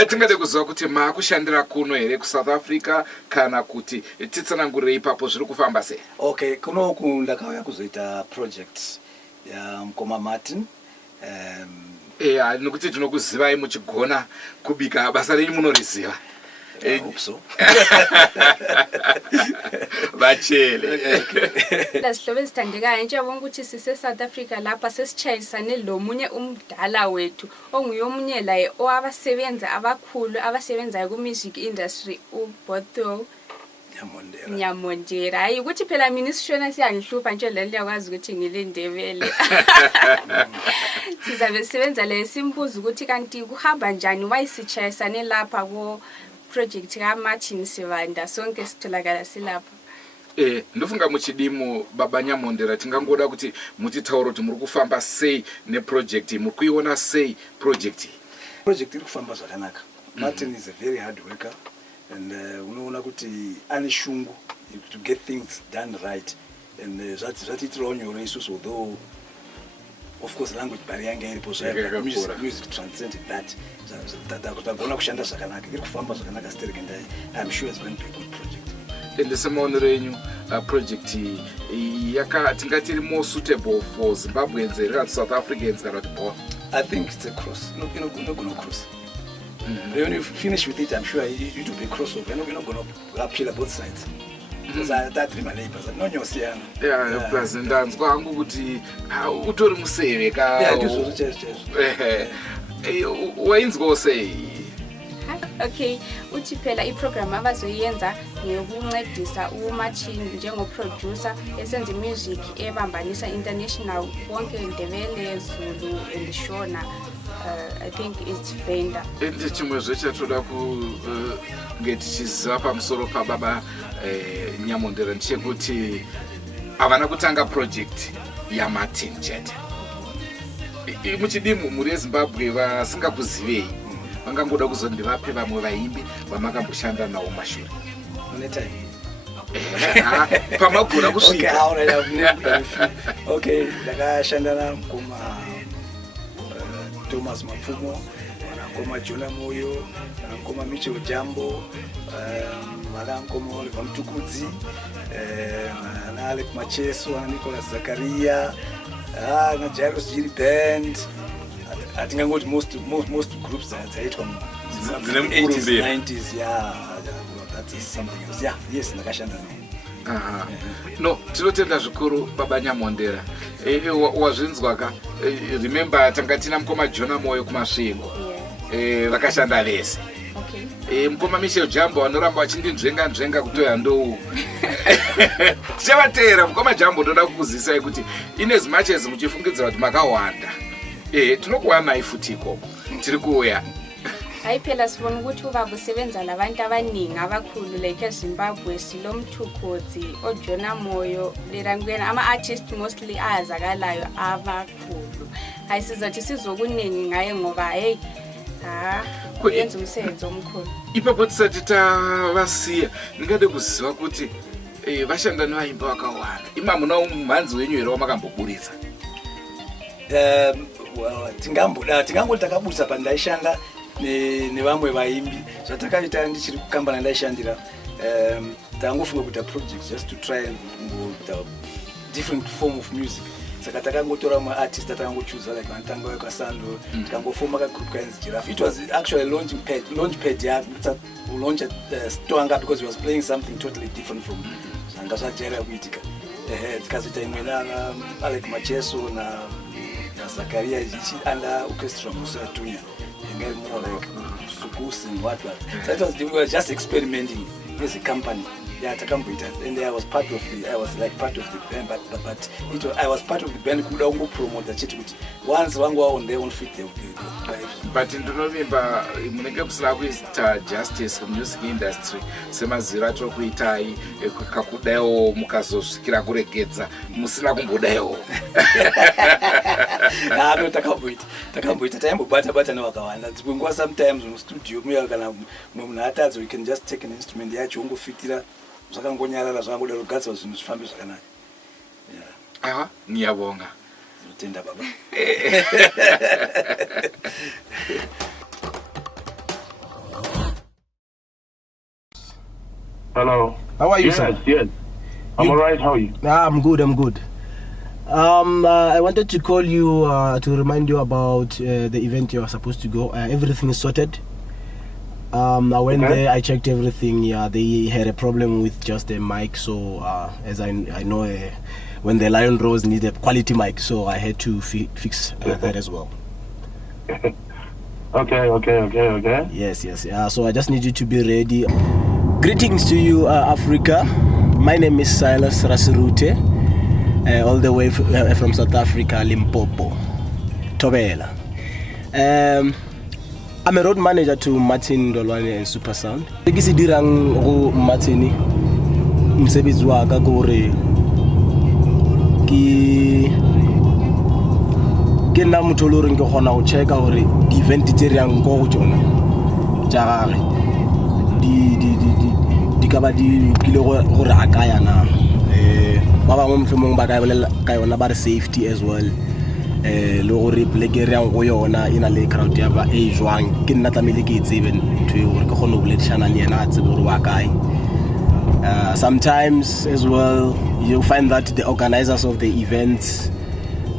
Tingade kuziva kuti makushandira kuno here kuSouth Africa kana kuti titsanangurire ipapo zviri kufamba sei? Okay, kunoku ndakauya kuzoita project yaMukoma Martin. Nekuti tinokuzivai muchigona kubika, basa renyu munoriziva. I hope so. Vachele. Ndazihlobo ezithandekayo njengoba ukuthi sise-South Africa lapha sesitshayisane lo munye umdala wethu onguye omunye la owabasebenza abakhulu abasebenzayo ku-music industry uBotho Nyamondera. Hayi ukuthi phela mina isishona siyangihlupha nje leli liyakwazi ukuthi ngilindebele. Sizabe sisebenza le simbuza ukuthi kanti kuhamba njani wayisitshayisane lapha ko project ka Martin Sibanda sonke sitholakala silapha. Ndofunga muchidimo baba Nyamondera tingangoda kuti mutitaura kuti muri kufamba sei neproject, muri kuiona sei project iri kufamba zvakanaka. Martin is a very hard worker and unoona kuti ane shungu to get things done right and zvatiitirawo nyore isusu, although of course language barrier yanga iripo zvaiva music transcended that tagona kushanda zvakanaka, iri kufamba zvakanaka still, and I'm sure it's going to be a good project. Ende semaonero enyu project tingati iri more suitable for Zimbabweans here South Africans kana kuti both? I think it's a cross. You're not going to cross. When you finish with it, I'm sure it will be a crossover. You're not going to appeal both sides. Because that's my neighbors. No, you're saying. Yeah, President, nzwangu kuti utori museve ka. Yeah, this was just. Wainzgo say. Okay, uthi phela iprogram abazoyenza ngeyokuncedisa uMartin njengoproducer esenza music ebambanisa international wonke Ndebele, Zulu and Shona. I think it's Venda. Ende chimwe zvechatoda ku ngetichiziva pamusoro pababa Nyamondera ndechekuti havana kutanga project yaMartin chete. Muchidimo muri eZimbabwe vasingakuzivei vangangoda kuzondivape vamwe vaimbi vamakamboshanda nawo mashure. Pamagona kusvika. Okay, ndakashanda naMukoma Thomas Mapfumo, Mukoma Jona Moyo, Mukoma Michel Jambo, Mukoma Oliver Mtukudzi, Alec Macheso, Nicholas Zakaria, na Jairus Giri Band. I think I'm going to most groups that I hate from the 80s, 90s. Yeah, that is something else. Yeah, yes, ndakashanda nawo. No, tinotenda zvikuru baba Nyamondera. Wazvinzwa ka? Remember tangatina Mukoma Jona Moyo kumasvingo. Vakashanda vese. Okay. Mukoma Michel Jambo vanoramba vachindinzvenga kutoya ndou. Tichavatera Mukoma Jambo ndoda kukuzisai kuti as much as muchifungidzira kuti makawanda. Tinokuwanai futi ikoko. Tiri kuuya. Hayi phela sibona ukuthi ubabusebenza labantu abaningi abakhulu like eZimbabwe silomthukhodzi oJona Moyo lerangwena ama-artist mostly ayazakalayo abakhulu. Hayi sizothi sizokuningi ngaye ngoba hey kuyenza umsebenzi omkhulu. Ipapo tisati tavasiya ndingade kuziva kuti vashanda nevaimbi vakawanda. Imamuna umhanzi wenyu here wamakamboburitsa? Well, tingangoti takaburitsa pandaishanda nevamwe vaimbi zvatakaita ndichiri kukambana ndaishandira. Tangofunga kuita project just to try and go different form of music. Saka takangotora artist takangochoose like Vantanga Wekasando, tikangofoma group kinds Giraffe. It was actually a launch pad yeah, to launch a Stoanga because he was playing something totally different from Sangasa Jera Witika. Tikazita imwena Alec Macheso na Zakaria under orchestra Musa Tunya. More like Sukus and what. So we were just experimenting as a company. Yeah, and I was part of the band, but I was part of the band who don't promote the chit. Once one go on their own feet, they would be. But in November, munenge musina kuita justice music industry semazira tokuitai kakudayo mukazosvikira kuregedza musina kumbodaiwo. No, takamboita taimbobata nevakawanda nguva sometimes mustudio muya kana munhu atadza you can just take an instrument yacho ungofitira zvakangonyarara zvangoda kugadzira zvinhu zvifambe zvakanaka. Aha, niyabonga. Tenda baba. Hello. How are you, yes, sir? Yes. I'm alright. How are you? I'm good. I wanted to call you to remind you about the event you are supposed to go. Everything is sorted. I went there, I checked everything. Yeah, they had a problem with just a mic. So as I know, when the Lion Rose need a quality mic, so I had to fix that as well. Okay. Yes. So I just need you to be ready. Greetings to you, Africa. My name is Silas Rasirute, all the way from South Africa, Limpopo, Tobela. I'm a road manager to Martin Ndolwane and Super Sound. Ke dirang go Martin msebetsi wa ka gore ke nna motho le reng ke gona go checka gore di event tse re yang go tsona tja gage di ka ba di kile gore a ka ya na ba bangwe mhlomong ba ka bolela ka yona ba re safety as well. Le gore pleke re yang go yona ina le crowd ya ba e jwang ke nna tlamele ke tsebe ntwe gore ke gone go boledishana le yena a tsebe gore wa kae. Sometimes as well you find that the organizers of the events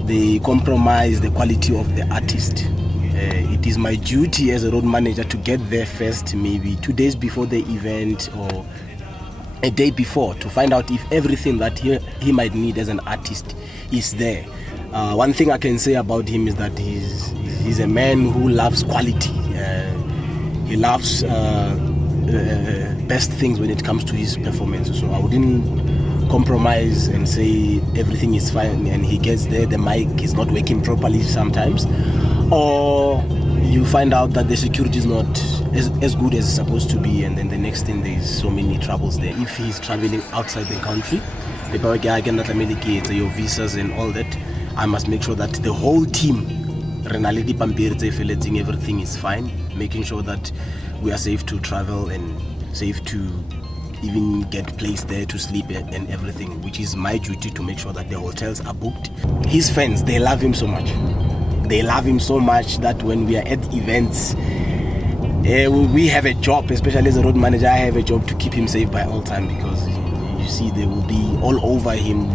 they compromise the quality of the artist. It is my duty as a road manager to get there first, maybe 2 days before the event or a day before, to find out if everything that he might need as an artist is there. One thing I can say about him is that he's a man who loves quality. He loves best things when it comes to his performance. So I wouldn't compromise and say everything is fine and he gets there, the mic is not working properly sometimes. Or you find out that the security is not as good as it's supposed to be, and then the next thing there's so many troubles there. If he's traveling outside the country, your visas and all that, I must make sure that the whole team, everything is fine, making sure that we are safe to travel and safe to even get placed there to sleep and everything, which is my duty to make sure that the hotels are booked. His fans, they love him so much. They love him so much that when we are at events, we have a job, especially as a road manager, I have a job to keep him safe by all time, because you see they will be all over him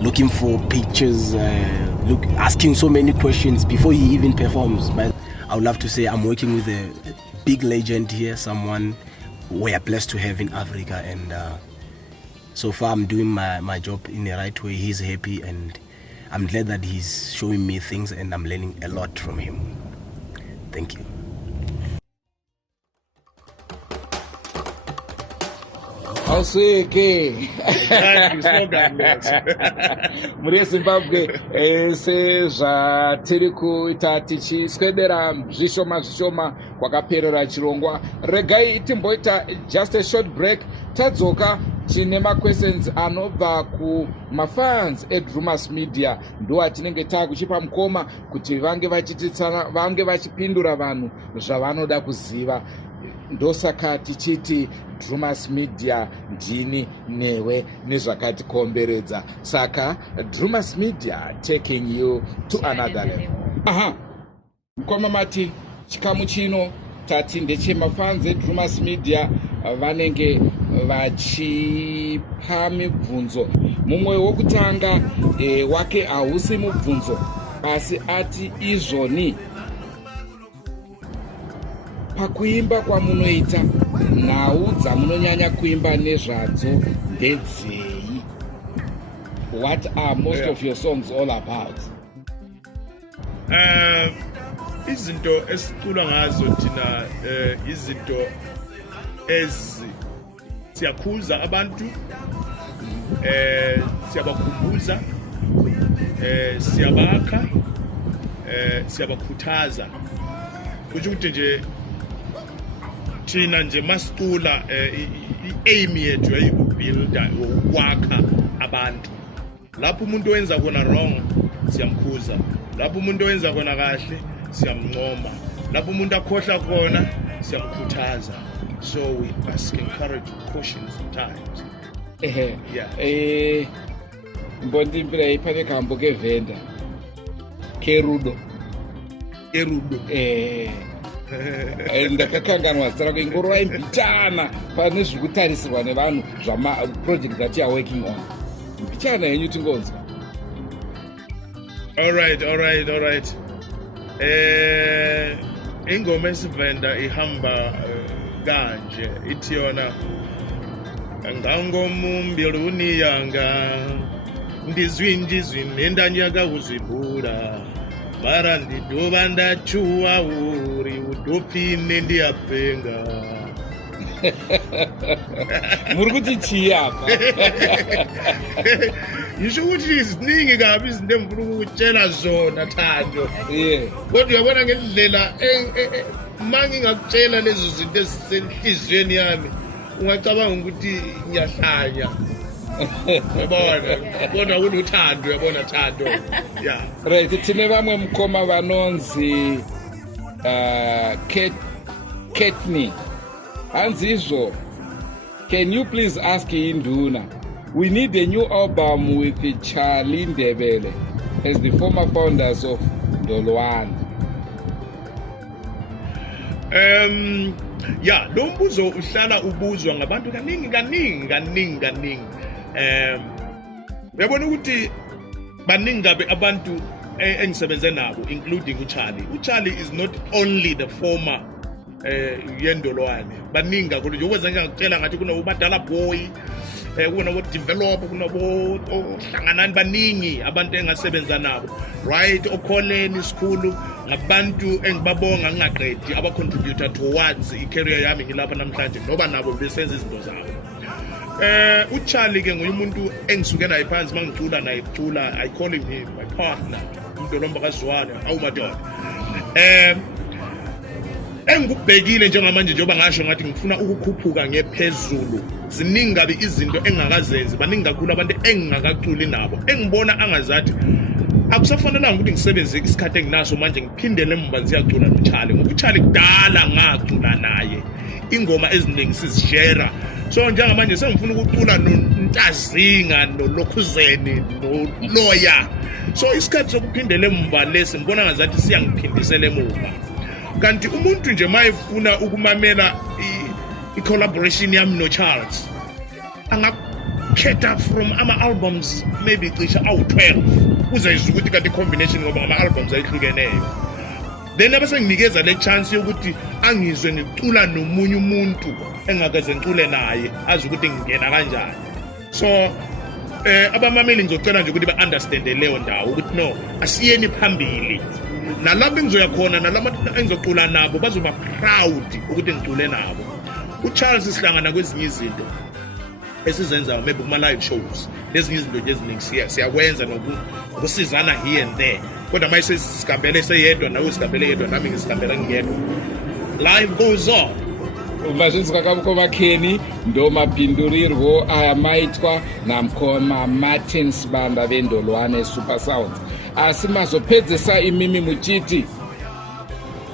looking for pictures, asking so many questions before he even performs. But I would love to say I'm working with a big legend here, someone we are blessed to have in Africa, and so far I'm doing my job in the right way. He's happy and I'm glad that he's showing me things and I'm learning a lot from him. Thank you. Awuseke muri Zimbabwe sezvatiri kuita tichiswedera zvishoma kwakaperera chirongwa. Regai timboita just a short break, tadzoka tine questions anobva kumafans eDrewmas Media, ndo atinenge takuchipa mukoma kuti vange vachipindura vanhu zvavanoda kuziva. Ndosaka tichiti Drewmas Media ndini newe nezvakatikomberedza. Saka Drewmas Media taking you to another level. Mukoma mati chikamu chino tati ndechemafans eDrewmas Media vanenge vachipa mibvunzo. Mumwe wokutanga wake hausi mubvunzo asi ati izvoni pakuimba kwamunoita nhau dzamunonyanya kuimba nezvadzo ndedzei? What are most of your songs all about? Izinto esicula ngazo thina izinto siyakhuza abantu, siyabakhumbuza, siyabakha, siyabakhuthaza. Kusho ukuthi nje thina nje masicula i-aim yethu yayibubuilda ukwakha abantu. Lapho umuntu owenza kona wrong siyamkhuza, lapho umuntu owenza kona kahle siyamncoma, lapho umuntu akhohla kona siyamkhuthaza. So we must encourage caution sometimes. Mbondi mpira ipane kambo kevenda kerudo erudo ndakakanganwa zita rako ingorora mbitana pane zviri kutarisirwa nevanhu zvamaproject that you are working on. Mbitana yenyu tingonzwa. all right ingoma esivenda ihamba kanje ithi yona ngangomumbiluni yanga ndizwinjizwi nendanyaka kuzvibhura mara ndidova ndachuwa uri udopfine ndiyapenga. Muri kuti chii apa? Yisho ukuthi ziningi kabi izinto engifuna ukutshela zona Thando. Kodwa uyabona ngendlela mangingakutshela lezo zinto ezisenhlizweni yami ungacabanga ukuthi ngiyahlanya. Yabona kodwa kunothando uyabona Thando. Yeah. Right, tine vamwe mukoma vanonzi Ketni. Hanzi izvo. Can you please ask Induna? We need a new album with Charlie Ndebele as the former founders of Ndolwane. Yeah, lo mbuzo uhlala ubuzwa ngabantu kaningi. Uyabona ukuthi baningi kabe abantu engisebenze nabo including uCharlie. uCharlie is not only the former yendolwane baningi kakhulu nje ukwenza ngiyakutshela ngathi kunobadala boy kunabo developer kunabo ohlanganani baningi abantu engasebenza nabo right okholeni isikhulu ngabantu engibabonga ngingaqedi aba contributor towards i-career yami ngilapha namhlanje ngoba nabo besenza izinto zabo. uCharlie ke ngumuntu engisuke naye phansi mangicula naye icula I call him my partner uMdolomba kaZwane awumadoda. Engikubhekile njengamanje njengoba ngasho ngathi ngifuna ukukhuphuka ngephezulu ziningi kabi izinto engingakazenzi baningi kakhulu abantu engingakaculi nabo engibona angazathi akusafanelanga ukuthi ngisebenze isikhathi enginaso manje ngiphindele emva ngiyacula noCharlie ngoba uCharlie kudala ngacula naye ingoma eziningi sizishare. So njengamanje sengifuna ukucula noNtazinga noLokhuzeni noLoya. So isikhathi sokuphindele emva lesi ngibona ngazathi siyangiphindisela emuva. Kanti umuntu nje mayefuna ukumamela i-collaboration yami noCharles angakhetha from ama-albums maybe cisha awu-12 uzayizwa ukuthi kanti i-combination ngoba ngama-albums ayihlukeneyo. Then abasenginikeza le chance yokuthi angizwe ngicula nomunye umuntu engakaze ngicule naye azi ukuthi ngingena kanjani. So abamameli ngizocela nje ukuthi ba-understande leyo ndawo ukuthi no asiyeni phambili nalapho engizoya khona nalapho engizocula nabo bazoba proud ukuthi ngicule nabo. uCharles sihlangana kwezinye izinto esizenzayo maybe kuma-live shows lezinye izinto nje eziningi siyakwenza nokusizana here and there kodwa manje sesigambele seyedwa nawe usigambele yedwa nami ngisigambela ngiyedwa. Life goes on. Vazvinzwa kamukoma Kenny ndo mapindurirwo amaitwa namukoma Martin Sibanda veNdolwane Super Sounds. Asi mazopedzesa imimi muchiti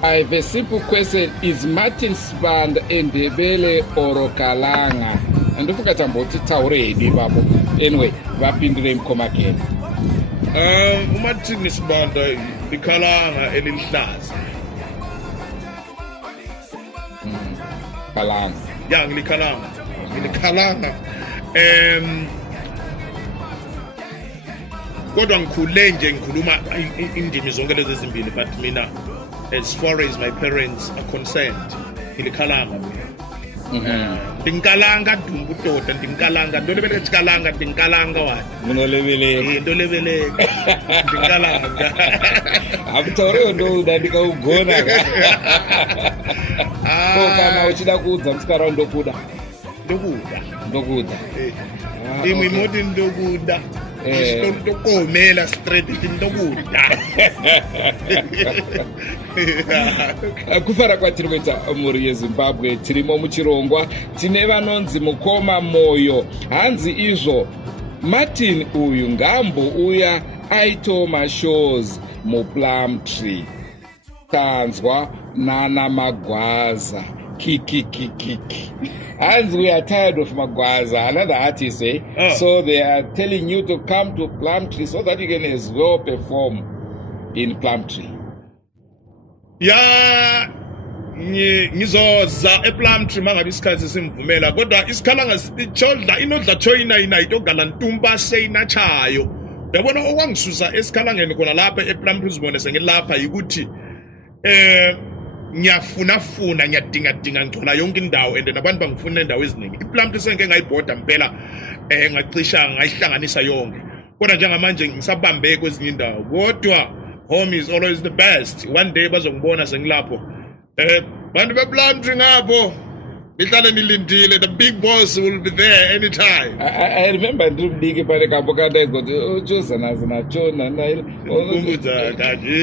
I have a simple question. Is Martin Sibanda Ndebele or Kalanga? Ndofunga tamboti taure hedi babo. Anyway, vapindure mukoma Kenny. Martin Sibanda iKalanga elihlaza. Kalanga. Yeah, ngiliKalanga. Kodwa ngikhule nje ngikhuluma indimi zonke lezi ezimbili but mina as far as my parents are concerned ngiliKalanga mina. Ndinkalanga dumbutoda ndinkalanga ndolebele tsikalanga ndinkalanga wathi Munolebele. Ndolebele ndinkalanga. Akutaure ndo udandika ugona ka. Kana uchida kuudza msikara ndokuda. Ndokuda. Imwe imoti ndokuda. Ndokomela straight ndokuda. Kufara kwatiri kuita muri yeZimbabwe tirimo muchirongwa tine vanonzi mukoma moyo hanzi izvo Martin uyu ngambo uya aito mashows muPlum Tree tanzwa nana magwaza kiki. Hands, we are tired of Magwaza, another artist, eh? So they are telling you to come to Plum Tree so that you can as well perform. in Plumtree? Ya ngizoza ePlumtree mangabe isikhathi simvumela kodwa isikhala ngasicholda inodla choina inayito galantumba seyinachayo. Yabona okwangisusa esikhalangeni khona lapha ePlumtree sibone sengilapha yikuthi ngiyafuna ngiyadinga ngcola yonke indawo and nabantu bangifuna indawo eziningi. iPlumtree sengeke ngayibhoda impela ngacisha ngayihlanganisa yonke. Kodwa njengamanje ngisabambe kwezinye indawo. Kodwa home is always the best. One day bazongibona sengilapho. Bantu bePlumtree ngapho. Ihlale nilindile, the big boss will be there anytime. I remember Ndrewmas pale kabokanda ngokuthi uchozana chona na.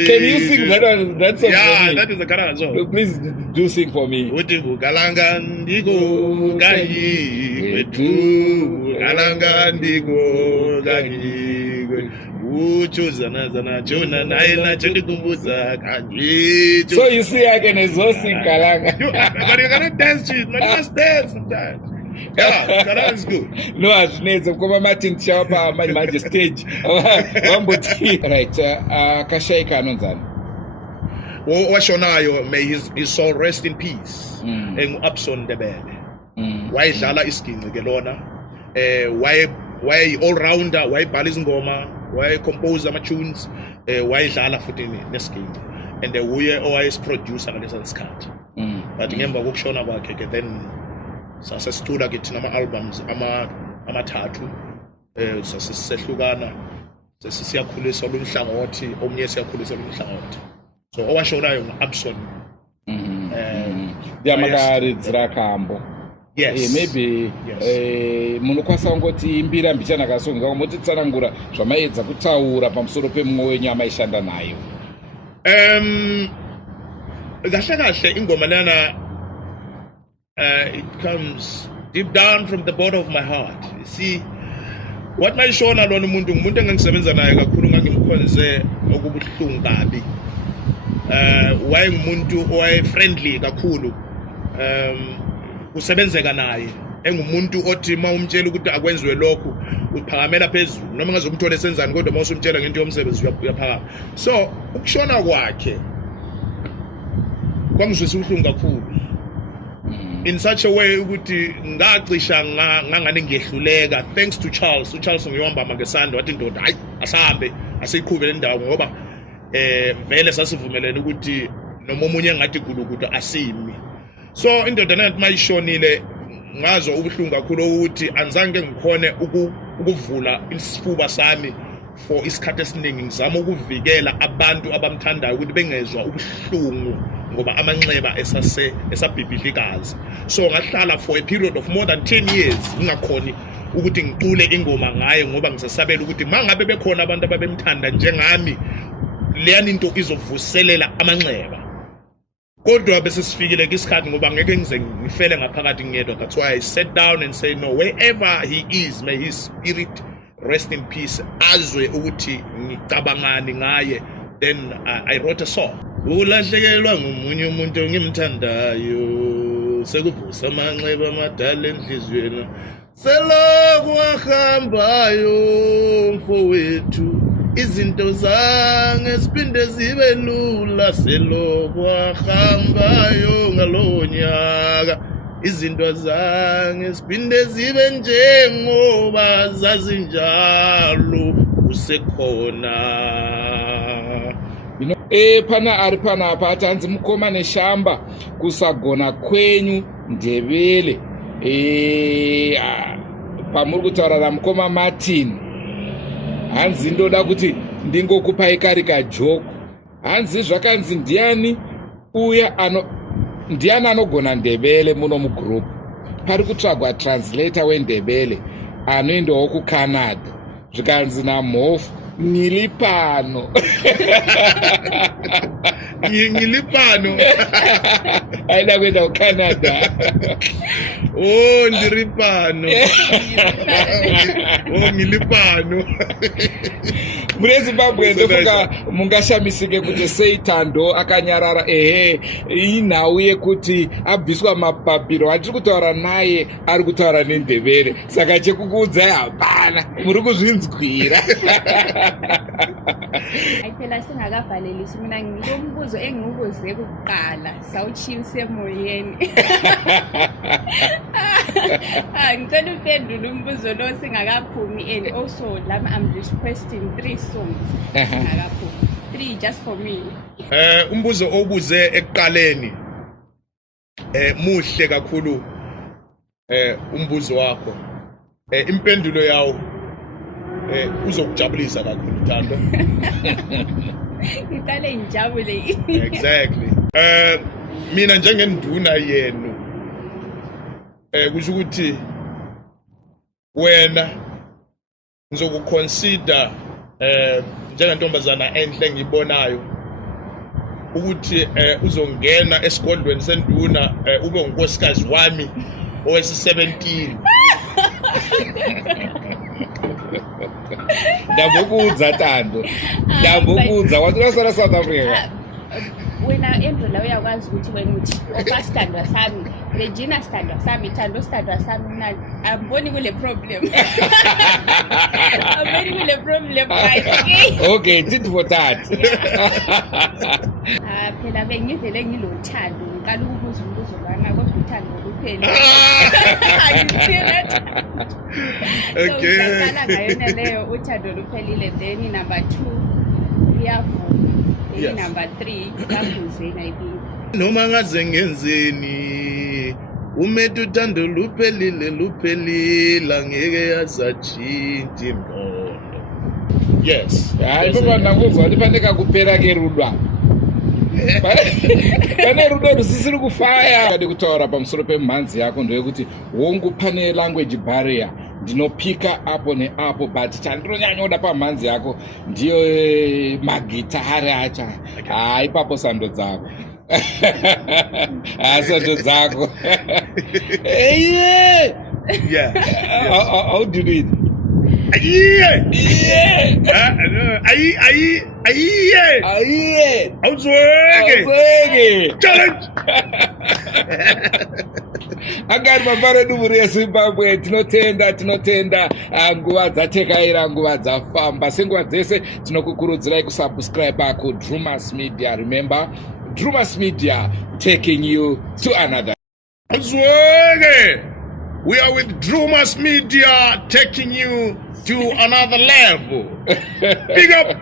Can you sing that song? Yeah, that is the Karanga song. Please do sing for me. Uthi kugalanga ndiko kayi kwetu galanga ndiko kayi uchozana chona naye nacho ndikumbuza kayi. So you see I can also sing Kalanga. But you cannot dance to it. You must dance sometimes. Yeah, Kalanga is good. No, azvinetsa koma Martin Chapa manje stage. Wamboti. Right, Kashaika anonzani. Washonayo, may his soul rest in peace. Engu-Upson Ndebele. Wayedlala isigingci ke lona. Why all-rounder, wayebhala izingoma, wayecompose ama-tunes, wayedlala futhi nesigingci. And uye owayesiproducer ngalesa sikhathi. But ngemva kokushona kwakhe ke then sasesitula ke thina ama-albums amathathu sasisehlukana sesiyakhulisa olunhlangothi omunye siyakhulisa olunhlangothi. So owashonayo ngu-Upson. Ndiyamakaridzira kambo. Yes. Maybe munokwasa ngoti imbira mbichana kasonga komoti tsanangura zvamaedza kutaura pamusoro pemumwe wenyu amaishanda nayo. Kahle ingoma lana it comes deep down from the bottom of my heart. You see what mayishona lona umuntu engisebenza naye kakhulu ngangimkhonze okubuhlungu kabi. Wayengumuntu friendly kakhulu. Usebenzeka naye engumuntu othi mawumtshela ukuthi akwenziwe lokhu uphakamela phezulu noma ngazomthola esenzani kodwa mawusumtshela ngento yomsebenzi uyaphakama. So ukushona kwakhe kwangizwisa ubuhlungu kakhulu in such a way ukuthi ngacisha ngangane ngiyehluleka thanks to Charles. uCharles ngiyobamba ngesandla wathi ndoda hayi asahambe asiqhubele indawo ngoba vele sasivumelene ukuthi noma umunye ngathi kulukuthi asimi. So indoda nathi mayishonile ngazo ubuhlungu kakhulu ukuthi anzange ngikhone ukuvula isifuba sami for isikhathi esiningi ngizama ukuvikela abantu abamthandayo ukuthi bengezwa ubuhlungu ngoba amanxeba esabhibhidlikazi. So ngahlala for a period of more than 10 years ngingakhoni ukuthi ngicule ingoma ngaye ngoba ngisasabela ukuthi mangabe bekhona abantu ababemthanda njengami leyani into izovuselela amanxeba. Kodwa bese sifikile isikhathi ngoba ngeke ngize ngifele ngaphakathi ngedwa. That's why I sat down and say no, wherever he is, may his spirit rest in peace. Azwe ukuthi ngicabangani ngaye. Then I wrote a song. Ulahlekelwa ngomunye umuntu ngimthandayo sekuvusa amanxeba amadala enhlizweni selokhu ahambayo mfowethu izinto zange siphinde zibe lula selokhu ahambayo ngalowo nyaka izinto zange siphinde zibe njengoba zazinjalo usekhona. Pana ari panapa atanzi mukoma neshamba kusagona kwenyu Ndebele. Pamuri kutaura namukoma Martin. Hanzi ndoda kuti ndingokupai kari kajoko. Hanzi zvakanzi ndiani anogona Ndebele muno mugroup. Pari kutsvagwa translator weNdebele anoendawo kuCanada. Zvikanzi namhofu Nilipano. Nilipano. Aida kwenda kuCanada. Oh, ndiripano. Oh, ngilipano. Mure Zimbabwe ndofunga mungashamisike kuti sei Tando akanyarara inhau yekuti abviswa mapapiro atiri kutaura naye ari kutaura nendevere saka chekukuudzai hapana muri kuzvinzwira. Phela singakabhalelisi mina ngilombuzo engiwubuze kuqala sawuchiyise emoyeni. Ngicela uphendule umbuzo lo singakaphumi and also lami I'm requesting 3 songs singakaphumi. 3 just for me. Umbuzo obuze ekuqaleni muhle kakhulu umbuzo wakho. Impendulo yawo uzokujabulisa kakhulu Thando. Ngicela ngijabule. Exactly. Mina njengenduna yenu kusho ukuthi wena ngizokuconsider njengentombazana enhle engibonayo ukuthi uzongena esigodlweni senduna ube unkosikazi wami owesi-17. Ndabokuudza Tando, ndabokuudza watirasara South Africa. Wena Ndolwane uyakwazi ukuthi wena uthi opa standwa sami, Regina standwa sami, Thando standwa sami, mina amboni kule problem. Amboni kule problem right. Okay, tit for tat. Phela bengivele ngilothando, ngiqala ukubuza umbuzo bana kodwa uthando kuphela. Angisiyela. Okay. So ngicela ngayona leyo uthando luphelile, then number 2 uyavuma. Yes. Number 3 yavuzeni I think. Noma ngaze ngenzeni umethu uthando luphelile ngeke yazachinja ingqondo. Yes. Hayi baba ndakuzwa kuti pandeka kupera kerudwa. Pane rudo rusisiri kufaya. Kade kutaura pamusoro pemhanzi yako ndeyekuti hongu pane language barrier. Ndinopika apo neapo but chandinonyanya kuda pamhanzi yako ndiyo magitari acha. Ipapo sando dzako. Sando dzako. Yeah. How do you do it? Aye. Awuzweke. Challenge. Agari mabara dumuri yeZimbabwe tinotenda nguva dzatekaira nguva dzafamba senguva dzese tinokukurudzirai kusubscribe kuDrewmas Media. Remember, Drewmas Media taking you to another. We are with Drewmas Media taking you to another level. Big up.